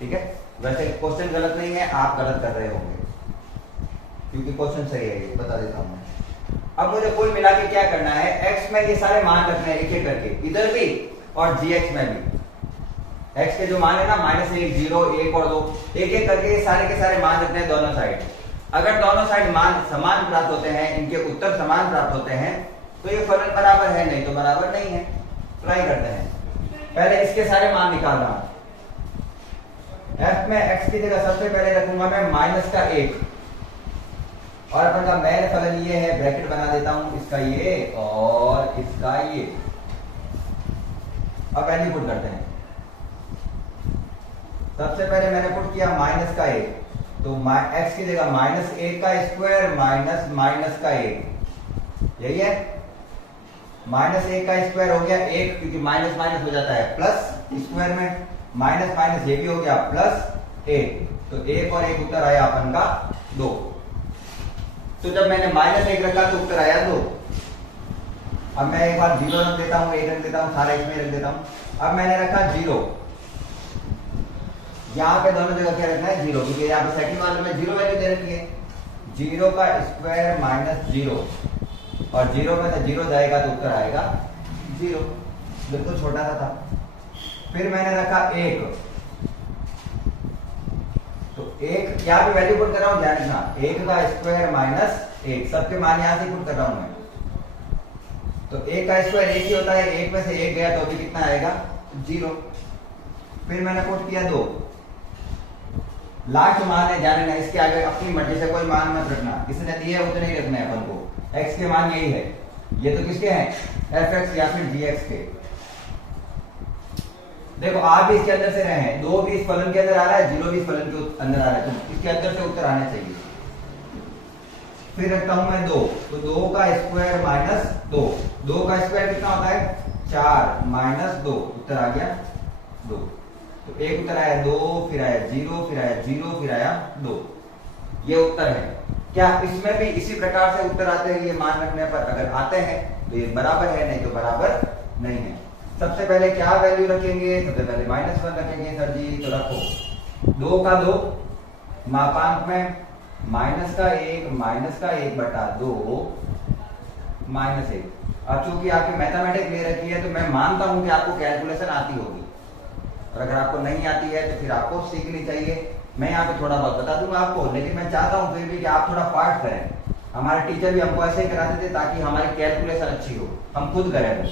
ठीक है, वैसे क्वेश्चन गलत नहीं है, आप गलत कर रहे होंगे, क्योंकि क्वेश्चन सही है, ये बता देता हूं। अब मुझे कुल मिला के क्या करना है, x में ये सारे मान रखने हैं एक एक करके, इधर भी और gx में भी। x के जो मान है ना, -1, 0, 1 और 2, एक एक करके ये सारे के सारे मान रखने हैं दोनों साइड। अगर दोनों साइड मान समान प्राप्त होते हैं, इनके उत्तर समान प्राप्त होते हैं, तो ये फलन बराबर है, नहीं तो बराबर नहीं है। ट्राई करते हैं। पहले इसके सारे मान निकाल रहा हूं। f में x की जगह सबसे पहले रखूंगा मैं -1, और अपन का मेन फलन ये है, ब्रैकेट बना देता हूं, इसका ये और इसका ये। अब वैल्यू पुट करते हैं। सबसे पहले मैंने पुट किया -1, तो x की जगह -1 का स्क्वायर माइनस -1, यही है। -1 का स्क्वायर हो गया 1, क्योंकि माइनस माइनस हो जाता है प्लस स्क्वायर में, माइनस माइनस ये भी हो गया +1, तो 1 और 1 उत्तर आया अपन का 2। तो जब मैंने -1 रखा तो उत्तर आया 2। अब मैं एक बार 0 रख देता हूं, 1 रख देता हूं, सारा इसमें रख देता हूं। अब मैंने रखा 0, यहां पे दोनों जगह क्या रखना है 0, क्योंकि यहाँ पे सेकंड वाले में 0 वैल्यू दे रखी है। 0 का स्क्वायर -0, और 0 में से 0 जाएगा तो उत्तर आएगा 0, बिल्कुल छोटा सा था। फिर मैंने रखा 1, तो 1 यहाँ पे वैल्यू पुट कर रहा हूं, ध्यान रखना, 1 का स्क्वायर -1, सबके मान यहां से पुट कर रहा हूं मैं। तो 1 का स्क्वायर 1 ही होता है, 1 में से 1 गया तो अभी कितना आएगा 0। फिर मैंने पुट किया 2, लास्ट मान है, ध्यान रखना, इसके आगे अपनी मर्जी से कोई मान मत रखना, इसने दिए उतने ही रखने हैं अपन को। x के मान यही है, ये तो किसके हैं, fx या फिर gx के। देखो आप भी इसके अंदर से रहे हैं, 2 भी इस फलन के अंदर आ रहा है, 0 भी इस फलन के अंदर आ रहा है, तो इसके अंदर से उत्तर आने चाहिए। फिर रखता हूं मैं 2, तो 2 का स्क्वायर -2, 2 का स्क्वायर कितना होता है 4 -2, उत्तर आ गया 2। तो एक उत्तर आया 2, फिर आया 0, फिर आया 0, फिर आया 2, ये उत्तर है। क्या इसमें भी इसी प्रकार से उत्तर आते हैं? ये मान रखने पर अगर आते हैं तो ये बराबर है, नहीं तो बराबर नहीं है। सबसे पहले क्या वैल्यू रखेंगे, सबसे पहले -1 रखेंगे सर जी, तो रखो 2 का 2 मापांक में -1 बटा 2 -1। अब चूंकि आपकी मैथमेटिक्स ले रखी है तो मैं मानता हूं कि आपको कैलकुलेशन आती होगी, और अगर आपको नहीं आती है तो फिर आपको सीखनी चाहिए। मैं यहाँ पे थोड़ा बहुत बता दूंगा आपको, लेकिन मैं चाहता हूँ फिर भी कि आप थोड़ा पार्ट करें। हमारे टीचर भी हमको ऐसे ही कराते थे ताकि हमारी कैलकुलेशन अच्छी हो, हम खुद करें।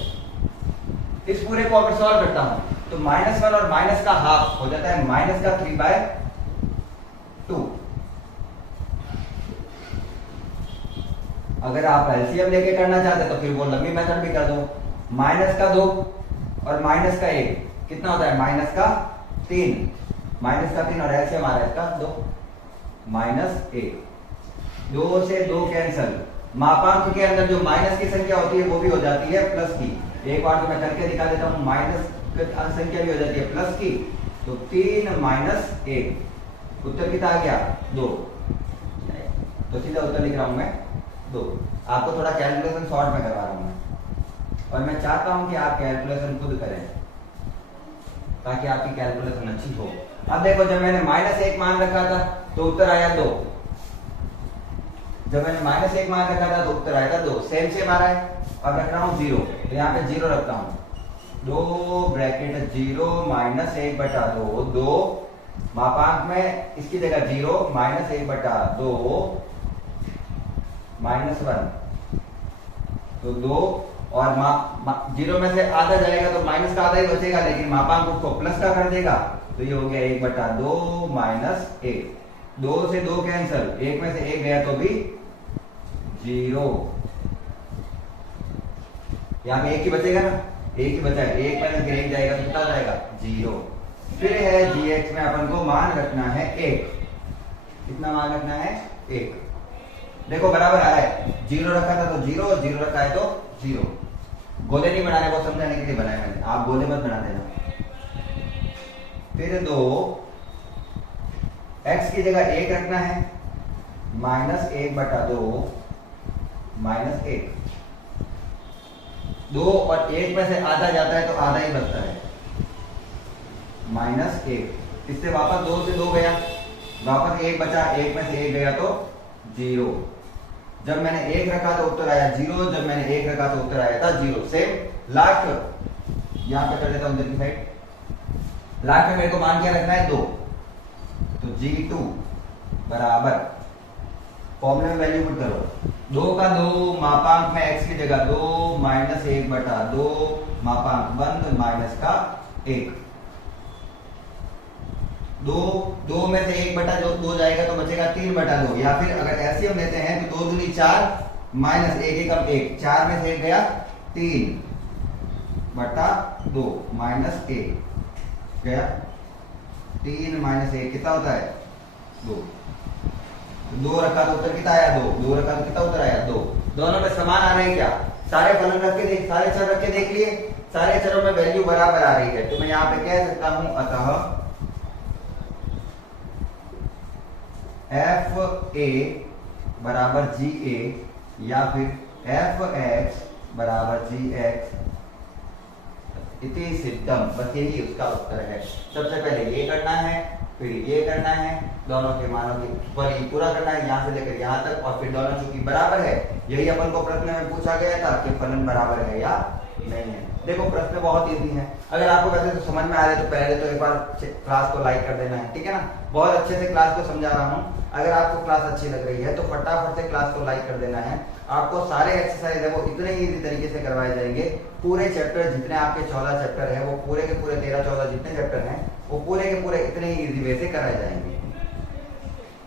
इस पूरे को अगर सॉल्व करता हूँ तो -1 और माइनस का हाफ हो जाता है -3/2। अगर आप एलसीएम लेके करना चाहते तो फिर वो लंबी मेथड भी कर दो। -2 और -1 कितना होता है, -3, और एलसीएम आ रहा है इसका 2, -1, 2 से 2 कैंसल। मापांक के अंदर जो माइनस की संख्या होती है वो भी हो जाती है प्लस की। एक बार तो मैं करके दिखा देता हूं, माइनस संख्या भी हो जाती है प्लस की, तो 3 - 1, उत्तर कितना आ गया 2। तो सीधा उत्तर लिख रहा हूं मैं 2। आपको थोड़ा कैलकुलेशन शॉर्ट में करवा रहा हूं मैं, और मैं चाहता हूं कि आप कैलकुलेशन खुद करें ताकि आपकी कैलकुलेशन अच्छी हो। अब देखो, जब मैंने -1 मान रखा था तो उत्तर आया 2, जब मैंने -1 मान रखा था तो उत्तर आया था 2, सेम आ रहा है। अब रख रहा हूँ 0, तो यहाँ पे 0 रखता हूँ, 2 ब्रैकेट 0 -1/2, 2 मापांक में इसकी जगह 0 -1/2 -1, तो 2 और 0 में से आधा जाएगा तो माइनस का आधा ही बचेगा, लेकिन मापांक उसको प्लस का कर देगा, तो ये हो गया 1/2 -1, 2 से 2 कैंसल, 1 में से 1 गया तो भी 0, यहाँ पे 1 ही बचेगा ना, 1 ही बचा है, 1 में से 1 जाएगा तो कितना जाएगा 0। फिर है gx में अपन को मान रखना है 1, कितना मान रखना है 1, देखो बराबर आ रहा है, 0 रखा था तो 0, 0 रखा है तो 0। गोले नहीं बनाने को समझाने के लिए बनाया मैंने, आप गोले मत बना देना। फिर 2 x की जगह 1 रखना है, -1/2 -1, 2 और 1 में से आधा जाता है तो आधा ही बचता है, -1, इससे वापस 2 से 2 गया, वापस 1 बचा, 1 में से 1 गया तो 0। जब मैंने 1 रखा तो उत्तर आया 0, जब मैंने 1 रखा तो उत्तर आया था 0। सेम लास्ट यहां पे कर देता हूं इधर की साइड, लास्ट में मेरे को मान क्या रखना है 2, तो g2 बराबर फॉर्मूले में वैल्यू पुट करो, 2 का 2 मापांक में x की जगह 2 -1/2 मापांक बंद माइनस का 1, 2 में से 1/2 जाएगा तो बचेगा 3/2, या फिर अगर एलसीएम लेते हैं तो 2 दूनी 4 -1 1 कम 1, 4 में से 1 गया 3/2 -1 गया, 3 -1 कितना होता है 2, 2 रखा तो उत्तर कितना आया 2, 2 रखा तो कितना उत्तर आया 2। दोनों में समान आ रहे हैं क्या, सारे फलन रख के देख, सारे चर रख के देख लिए, सारे चरों में वैल्यू बराबर आ रही है, तो मैं यहाँ पे कह सकता हूं अतः fa बराबर ga या फिर fx बराबर gx इति सिद्धम, बस यही उसका उत्तर है। सबसे पहले ये करना है, फिर ये करना है, दोनों के मानों की पर ये पूरा करना है यहाँ से लेकर यहाँ तक, और फिर दोनों चूंकि बराबर है, यही अपन को प्रश्न में पूछा गया था कि फलन बराबर है या नहीं है। देखो प्रश्न बहुत इजी है, अगर आपको वैसे तो समझ में आ रहा है तो पहले तो एक बार क्लास को लाइक कर देना है, ठीक है ना। बहुत अच्छे से क्लास को समझा रहा हूँ, अगर आपको क्लास अच्छी लग रही है तो फटाफट से क्लास को लाइक कर देना है। आपको सारे एक्सरसाइज है वो इतने ही इजी तरीके से करवाए जाएंगे, पूरे चैप्टर जितने आपके 14 चैप्टर है वो पूरे के पूरे 13-14 जितने चैप्टर हैं वो पूरे के पूरे इतने ही इजी वे से कराए जाएंगे।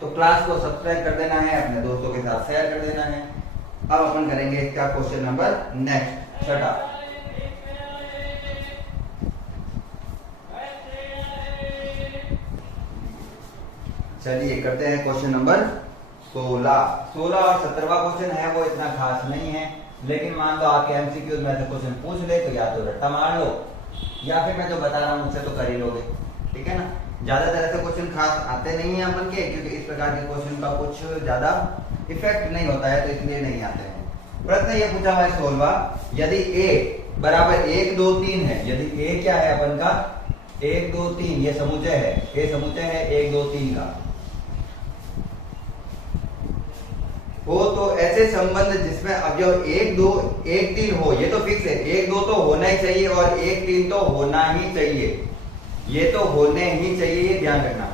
तो क्लास को सब्सक्राइब कर देना है, अपने दोस्तों के साथ शेयर कर देना है। अब अपन करेंगे इसका क्वेश्चन नंबर नेक्स्ट 6। चलिए करते हैं क्वेश्चन नंबर 16 और 17वां क्वेश्चन है वो इतना खास नहीं है, लेकिन मान लो आपके एमसीक्यूज में से क्वेश्चन पूछ ले तो या तो रट्टा मार लो या फिर मैं जो बता रहा हूँ उससे तो कर ही लोगे, ठीक है ना। ज्यादातर ऐसे क्वेश्चन खास आते नहीं है अपन के, क्योंकि इस प्रकार के क्वेश्चन का कुछ ज्यादा इफेक्ट नहीं होता है, तो इसलिए नहीं आते हैं। प्रश्न ये पूछा हुआ है 16वां, यदि a बराबर 1 2 3 है, यदि a क्या है अपन का 1 2 3, ये समुच्चय है, ये समुच्चय है 1 2 3 का, हो तो ऐसे संबंध जिसमें अवयव 1 2 1 3 हो, ये तो फिक्स है, 1 2 तो होना ही चाहिए और 1 3 तो होना ही चाहिए, ये तो होने ही चाहिए, ये ध्यान रखना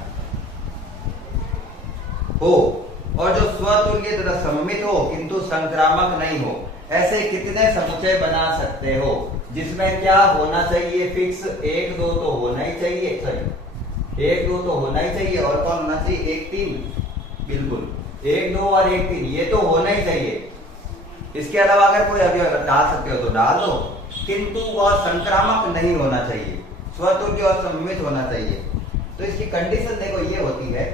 हो, और जो स्वतुल्य तथा सममित हो किंतु संक्रामक नहीं हो, ऐसे कितने समुच्चय बना सकते हो जिसमें क्या होना चाहिए फिक्स, 1 2 तो होना ही चाहिए, सॉरी 1 2 तो होना ही चाहिए, और कौन होना चाहिए 1 3, बिल्कुल 1 2 और 1 3 ये तो होना ही चाहिए। इसके अलावा अगर कोई अवयव डाल सकते हो तो डाल दो, किंतु वह संक्रामक नहीं होना चाहिए, स्वतुल्य और सममित होना चाहिए। तो इसकी कंडीशन देखो ये होती है,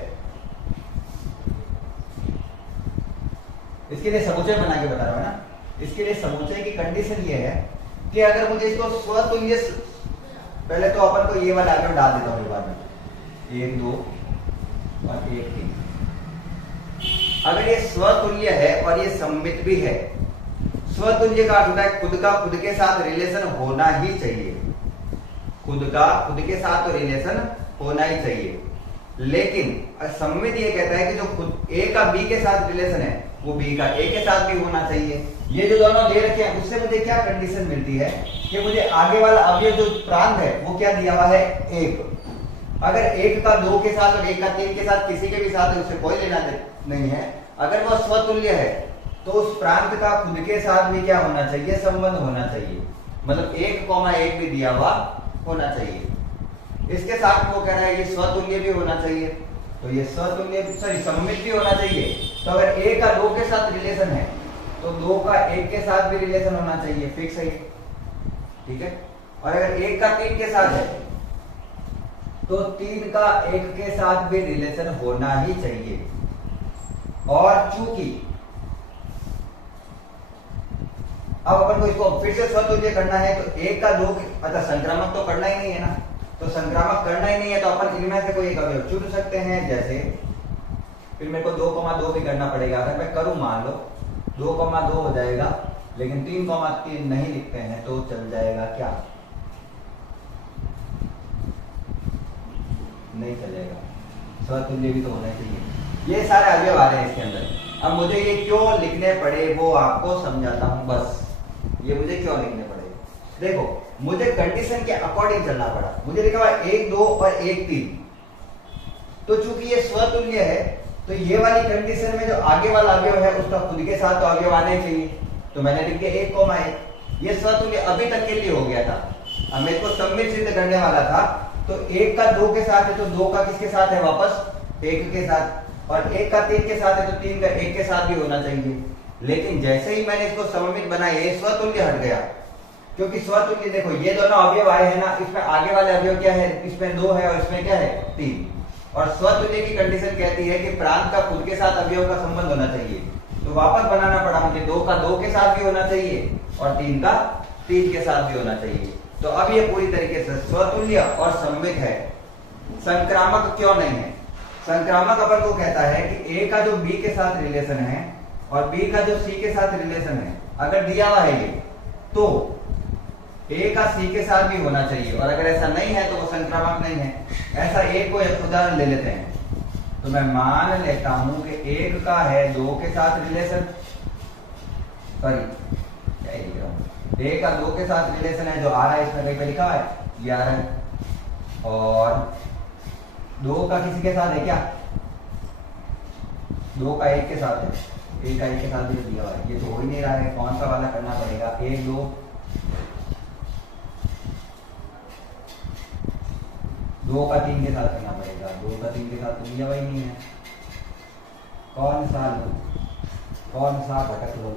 इसके लिए समुच्चय बना के बता रहा हूं ना, इसके लिए समुच्चय की कंडीशन ये है कि अगर मुझे इसको स्वतुल्य, पहले तो अपन को ये वाला आगे डाल देता हूं बाद में 1 2 और 1 3, अगर ये स्वतुल्य है और ये सममित भी है, स्वतुल्य का अर्थ होता है खुद का खुद के साथ रिलेशन होना ही चाहिए, खुद का खुद के साथ तो रिलेशन होना ही चाहिए। लेकिन सममित ये कहता है कि जो खुद ए का बी के साथ रिलेशन है वो बी का ए के साथ भी होना चाहिए। ये जो दोनों दे रखे हैं उससे मुझे क्या कंडीशन मिलती है कि मुझे आगे वाला अवयव जो प्रांत है वो क्या दिया हुआ है, एक। अगर एक का दो के साथ और एक का तीन के साथ किसी के भी साथ है उससे कोई लेना नहीं है। अगर वह स्वतुल्य है तो उस प्रांत का खुद के साथ भी क्या होना चाहिए, संबंध होना चाहिए। मतलब 1,1 भी दिया हुआ होना चाहिए। इसके साथ वो कह रहा है ये स्वतुल्य भी होना चाहिए, तो ये स्वतुल्य सममित भी होना चाहिए। तो अगर एक का दो के साथ रिलेशन है तो दो का एक के साथ भी रिलेशन होना चाहिए, फिक्स है, ठीक है। और अगर एक का तीन के साथ है तो तीन का एक के साथ भी रिलेशन होना ही चाहिए। और चूंकि अब अपन को इसको फिर से स्वतुल्य करना है तो एक का दो, अच्छा संक्रामक तो करना ही नहीं है ना, तो संक्रामक करना ही नहीं है तो अपन इनमें से कोई एक अवयव चुन सकते हैं। जैसे फिर मेरे को 2,2 भी करना पड़ेगा। अगर मैं करूं मान लो 2,2 हो जाएगा, लेकिन 3,3 नहीं लिखते हैं तो चल जाएगा क्या, नहीं चलेगा, स्वतुल्य भी तो होना चाहिए। ये सारे अवयव आ रहे हैं इसके अंदर। अब मुझे ये क्यों लिखने पड़े वो आपको समझाता हूं बस। ये मुझे क्यों लिखने पड़े, देखो मुझे कंडीशन के अकॉर्डिंग चलना पड़ा। मुझे लिखा हुआ 1, 2 और 1, 3, तो चूंकि ये स्वतुल्य है तो ये वाली कंडीशन में जो आगे वाला अवयव है उसका खुद के साथ तो अवयव आने चाहिए, तो मैंने लिख दिया 1,1। ये स्वतुल्य अभी तक के लिए हो गया था। अब मेरे को सम्मित सिद्ध करने वाला था तो एक का दो के साथ है तो दो का किसके साथ है, वापस एक के साथ। और एक का तीन के साथ है तो तीन का एक के साथ भी होना चाहिए। लेकिन जैसे ही मैंने इसको सममित बनाया ये स्वतुल्य हट गया, क्योंकि स्वतुल्य देखो ये दोनों अवयव आए हैं ना, इसमें आगे वाले अवयव क्या है, इसमें 2 है और इसमें क्या है 3। और स्वतुल्य की कंडीशन कहती है कि प्रांत का खुद के साथ अवयव का संबंध होना चाहिए। तो वापस बनाना पड़ा मुझे, 2 का 2 के साथ भी होना चाहिए और 3 का 3 के साथ भी होना चाहिए। तो अब ये पूरी तरीके से स्वतुल्य और सम्मित है। संक्रामक क्यों नहीं है, संक्रामक अपन को कहता है कि ए का जो बी के साथ रिलेशन है और बी का जो सी के साथ रिलेशन है, अगर दिया हुआ है ये तो ए का सी के साथ भी होना चाहिए, और अगर ऐसा नहीं है तो वो संक्रामक नहीं है। ऐसा एक को एक उदाहरण ले लेते हैं। तो मैं मान लेता हूं कि एक का है 2 के साथ रिलेशन, सॉरी क्या लिख रहा हूं, ए का 2 के साथ रिलेशन है जो आ रहा है इसमें कहीं पे लिखा है 11, और 2 का किसी के साथ है क्या, 2 का 1 के साथ है, 1 का 1 के साथ भी दिया हुआ है। ये तो हो ही नहीं रहा है, कौन सा वाला करना पड़ेगा, 1, 2, 2 का 3 के साथ करना पड़ेगा। 2 का 3 के साथ तो दिया हुआ ही नहीं है। कौन सा घटक लो,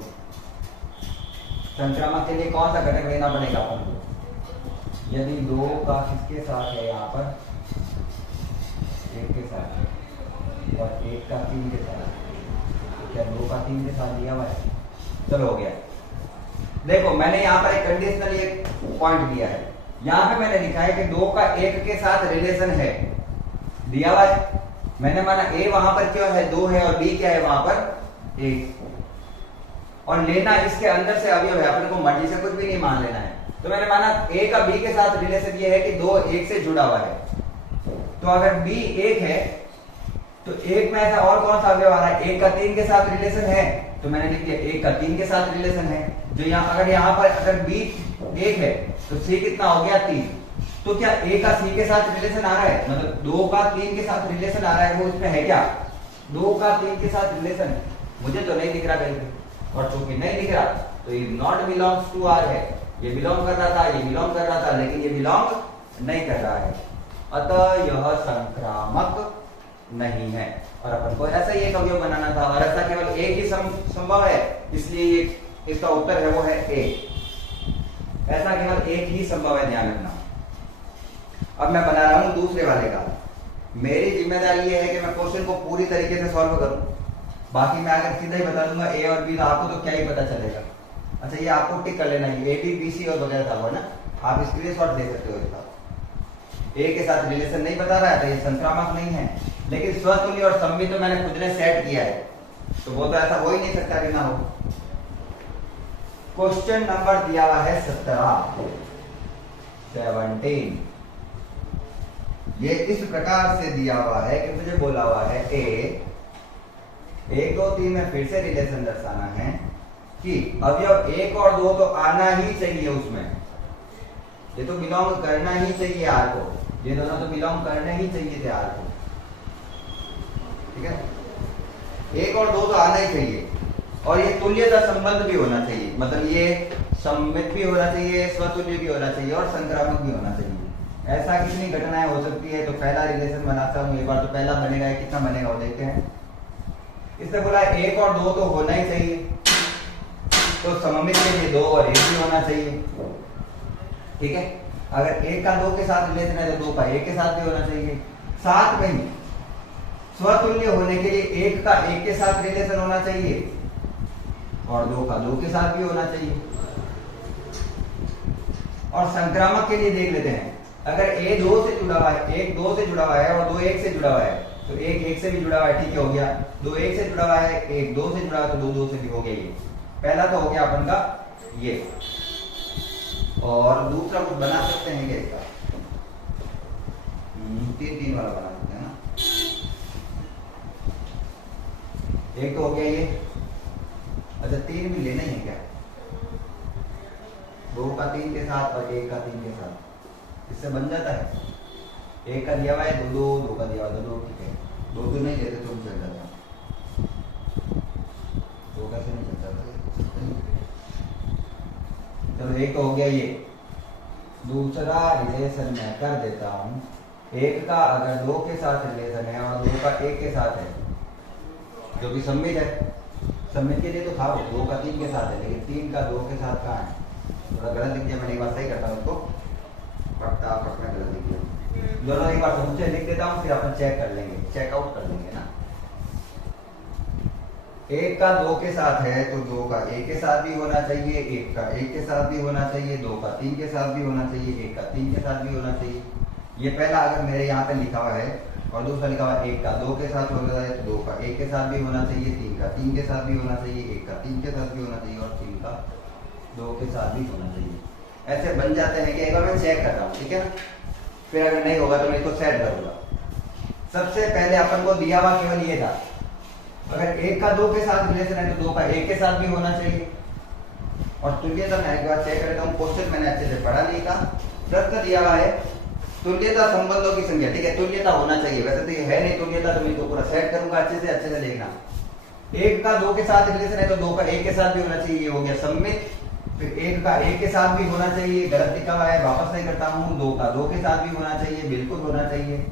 संक्रामक के लिए कौन सा घटक लेना पड़ेगा अपन को। यदि 2 का किसके साथ है, यहाँ पर 1 के साथ और 1 का 3 के साथ, क्या 2 का 3 के साथ दिया हुआ है, चलो हो गया। देखो मैंने यहाँ पर एक कंडीशनल एक पॉइंट दिया है, यहाँ पे मैंने लिखा है कि 2 का 1 के साथ रिलेशन है, दिया हुआ है। मैंने माना ए वहां पर क्या है 2 है और बी क्या है वहां पर 1, और लेना इसके अंदर से अवयव है, अपने को मर्जी से कुछ भी नहीं मान लेना है। तो मैंने माना ए का बी के साथ रिलेशन ये है कि 2 1 से जुड़ा हुआ है। तो अगर बी 1 है तो 1 में ऐसा और कौन सा अवयव आ रहा है, 1 का 3 के साथ रिलेशन है, तो मैंने लिख दिया 1 का 3 के साथ रिलेशन है। जो यहाँ अगर यहाँ पर अगर बी 1 है तो सी कितना हो गया 3, तो क्या ए का सी के साथ रिलेशन आ रहा है, मतलब 2 का 3 के साथ रिलेशन आ रहा है, वो इसमें है क्या, 2 का 3 के साथ रिलेशन मुझे तो नहीं दिख रहा कहीं पे, और चूंकि नहीं दिख रहा तो ये नॉट बिलोंग्स टू आर है। ये बिलोंग कर रहा था, ये बिलोंग कर रहा था, लेकिन ये बिलोंग नहीं कर रहा है, अतः यह संक्रामक नहीं है। और अपन को ऐसा ही एक अवयव बनाना था और ऐसा केवल एक ही संभव है, इसलिए इसका उत्तर है वो है ए। ऐसा केवल एक ही संभव है, ध्यान रखना। अब मैं बना रहा हूं दूसरे वाले का। मेरी जिम्मेदारी ये है कि मैं क्वेश्चन को पूरी तरीके से सॉल्व करूं, बाकी मैं अगर सीधा ही बता दूंगा ए और बी तो आपको तो क्या ही पता चलेगा। अच्छा ये आपको टिक कर लेना, ये ए बी बी सी और वगैरह था वो ना, आप स्क्रीनशॉट ले सकते हो इसका। ए के साथ रिलेशन नहीं बता रहा है तो ये संक्रामक नहीं है, लेकिन स्वतुल्य और सम्मित तो मैंने खुद ने सेट किया है, तो वो तो ऐसा हो ही नहीं सकता कि ना हो। क्वेश्चन नंबर दिया हुआ है 17। ये इस प्रकार से दिया हुआ है कि मुझे बोला हुआ है ए 1 2 3 में फिर से रिलेशन दर्शाना है कि अवयव 1 और 2 तो आना ही चाहिए उसमें, ये तो बिलोंग करना ही चाहिए आर को, ये दोनों तो बिलोंग करने ही चाहिए थे आर को, ठीक है। 1 और 2 तो आना ही चाहिए और ये तुल्यता संबंध भी होना चाहिए, मतलब ये सममित भी होना चाहिए, स्वतुल्य भी होना चाहिए और संक्रामक भी होना चाहिए। ऐसा कितनी घटनाएं हो सकती है, तो पहला रिलेशन बनाता हूँ एक बार, तो पहला बनेगा, कितना बनेगा वो देखते हैं। इसने बोला 1 और 2 तो होना ही चाहिए, तो सममित के लिए 2 और 1 भी होना चाहिए, ठीक है। अगर 1 का 2 के साथ रिलेशन है तो 2 का 1 के साथ भी होना चाहिए। साथ में ही स्वतुल्य होने के लिए 1 का 1 के साथ रिलेशन होना चाहिए और 2 का 2 के साथ भी होना चाहिए। और संक्रामक के लिए देख लेते हैं, अगर a 2 से जुड़ा हुआ है, 1 2 से जुड़ा हुआ है और 2 1 से जुड़ा हुआ है, तो 1 1 से भी जुड़ा हुआ है, ठीक है, हो गया। 2 1 से जुड़ा हुआ है, 1 2 से जुड़ा हुआ है, तो 2 2 से भी हो गया। ये पहला तो हो गया अपन का ये, और दूसरा कुछ बना सकते हैं क्या इसका, 3 3 वाला बना सकते हैं ना। एक तो हो गया ये, अच्छा 3 भी लेना ही है क्या, 2 का 3 के साथ और 1 का 3 के साथ, इससे बन जाता है। 1 का दिया हुआ है 2 2, 2 का दिया हुआ है 2 2, ठीक है। 2 2 नहीं लेते तो चल जाता, 2 का से नहीं चलता। चलो 1 तो हो गया ये। दूसरा रिलेशन मैं कर देता हूँ, 1 का अगर 2 के साथ रिलेशन है और 2 का 1 के साथ है, जो कि सम्मित है, सम्मित के लिए तो था वो 2 का 3 के साथ है, लेकिन 3 का 2 के साथ कहाँ है, थोड़ा गलत लिख दिया मैंने, एक बार सही करता हूँ उसको, फटाफट में गलत लिख दिया। दोनों एक बार समझे लिख देता हूँ, फिर अपन चेक कर लेंगे, चेकआउट कर लेंगे ना। 1 का 2 के साथ है तो 2 का 1 के साथ भी होना चाहिए, 1 का 1 के साथ भी होना चाहिए, 2 का 3 के साथ भी होना चाहिए, 1 का 3 के साथ भी होना चाहिए। ये पहला अगर मेरे यहाँ पे लिखा हुआ है और दूसरा लिखा हुआ है 1 का 2 के साथ हो रहा है, तो 2 का 1 के साथ भी होना चाहिए, 3 का 3 के साथ भी होना चाहिए, 1 का 3 के साथ भी होना चाहिए और 3 का 2 के साथ भी होना चाहिए। ऐसे बन जाते हैं कि एक बार मैं चेक कर रहा हूँ, ठीक है ना। फिर अगर नहीं होगा तो मैं इसको सेट करूंगा। सबसे पहले अपन को दिया हुआ केवल ये था, अगर 1 का 2 के साथ रिलेशन है तो 2 का 1 के साथ भी होना चाहिए। और तुल्यता मैं एक बार चेक कर लेता हूँ, क्वेश्चन मैंने अच्छे से पढ़ा नहीं था। प्रश्न दिया हुआ है तुल्यता संबंधों की संख्या, ठीक है, तुल्यता होना चाहिए, वैसे तो ये है नहीं तुल्यता, तो मैं इसको पूरा सेट करूंगा, अच्छे से देखना। 1 का 2 के साथ रिलेशन है तो 2 का 1 के साथ भी होना चाहिए, ये हो गया सम्मित। फिर 1 का 1 के साथ भी होना चाहिए, गलत लिखा हुआ है, वापस नहीं करता हूँ। 2 का 2 के साथ भी होना चाहिए, बिल्कुल होना चाहिए।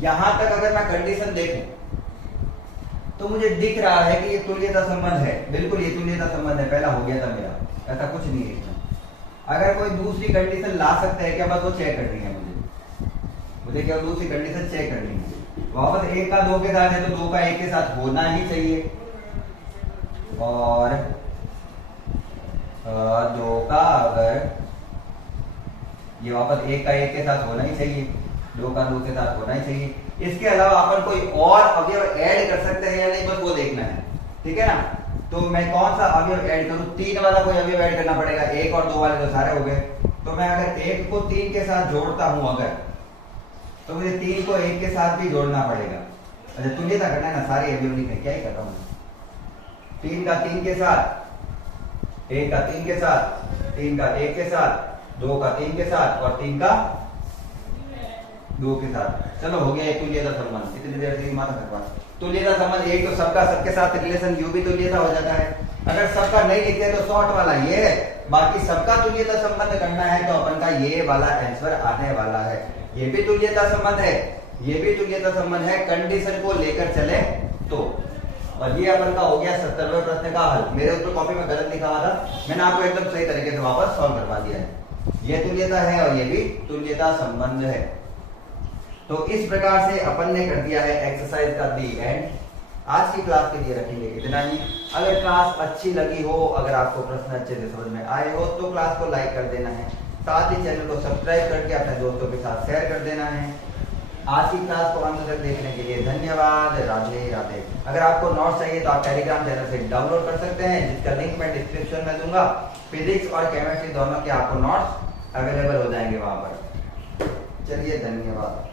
यहां तक अगर मैं कंडीशन देखूं तो मुझे दिख रहा है कि ये तुल्यता संबंध है, बिल्कुल ये तुल्यता संबंध है, पहला हो गया था मेरा, ऐसा कुछ नहीं है इसमें। अगर कोई दूसरी कंडीशन ला सकते हैं क्या, बस वो चेक करनी है मुझे क्या दूसरी कंडीशन चेक करनी है। वापस 1 का 2 के साथ है तो 2 का 1 के साथ होना ही चाहिए, और 2 का अगर ये वापस 1 का 1 के साथ होना ही चाहिए, 2 का 2 के साथ होना ही चाहिए। इसके अलावा अपन कोई और अवयव ऐड कर सकते हैं या नहीं, बस वो देखना है, ठीक है ना। तो मैं कौन सा अवयव ऐड करूं, 3 वाला कोई अवयव ऐड करना पड़ेगा, 1 और 2 वाले तो सारे हो गए। तो मैं अगर 1 को 3 के साथ जोड़ता हूं अगर, तो मुझे 3 को 1 के साथ भी जोड़ना पड़ेगा। अच्छा तुल्यता करना है ना, सारे अवयव लिखने, क्या ही कर रहा हूं, 3 का 3 के साथ, 1 का 3 के साथ, 3 का 1 के साथ, 2 का 3 के साथ और 3 का 2 के साथ। चलो हो गया एक तुल्यता संबंध, इतनी देर से माता करवा। तुल्यता संबंध एक तो सबका सबके साथ रिलेशन, यू भी तुल्यता हो जाता है। अगर सबका नहीं लिखते तो शॉर्ट वाला ये है, बाकी सबका तुल्यता संबंध करना है तो अपन का ये वाला आंसर आने वाला है। ये भी तुल्यता संबंध है, ये भी तुल्यता संबंध है, कंडीशन को लेकर चले तो। और ये अपन का हो गया 70वें प्रश्न का हल। मेरे ऊपर कॉपी में गलत लिखा हुआ था, मैंने आपको एकदम सही तरीके से वापस सॉल्व करवा दिया है। ये तुल्यता है और ये भी तुल्यता संबंध है। तो इस प्रकार से अपन ने कर दिया है एक्सरसाइज का दी एंड। आज की क्लास के लिए रखेंगे इतना ही। अगर क्लास अच्छी लगी हो, अगर आपको प्रश्न अच्छे से समझ में आए हो तो क्लास को लाइक कर देना है, साथ ही चैनल को सब्सक्राइब करके अपने दोस्तों के साथ शेयर कर देना है। आज की क्लास को अंत तक देखने के लिए धन्यवाद। राधे राधे। अगर आपको नोट्स चाहिए तो आप टेलीग्राम चैनल से डाउनलोड कर सकते हैं, जिसका लिंक मैं डिस्क्रिप्शन में दूंगा। फिजिक्स और केमिस्ट्री दोनों के आपको नोट्स अवेलेबल हो जाएंगे वहां पर। चलिए धन्यवाद।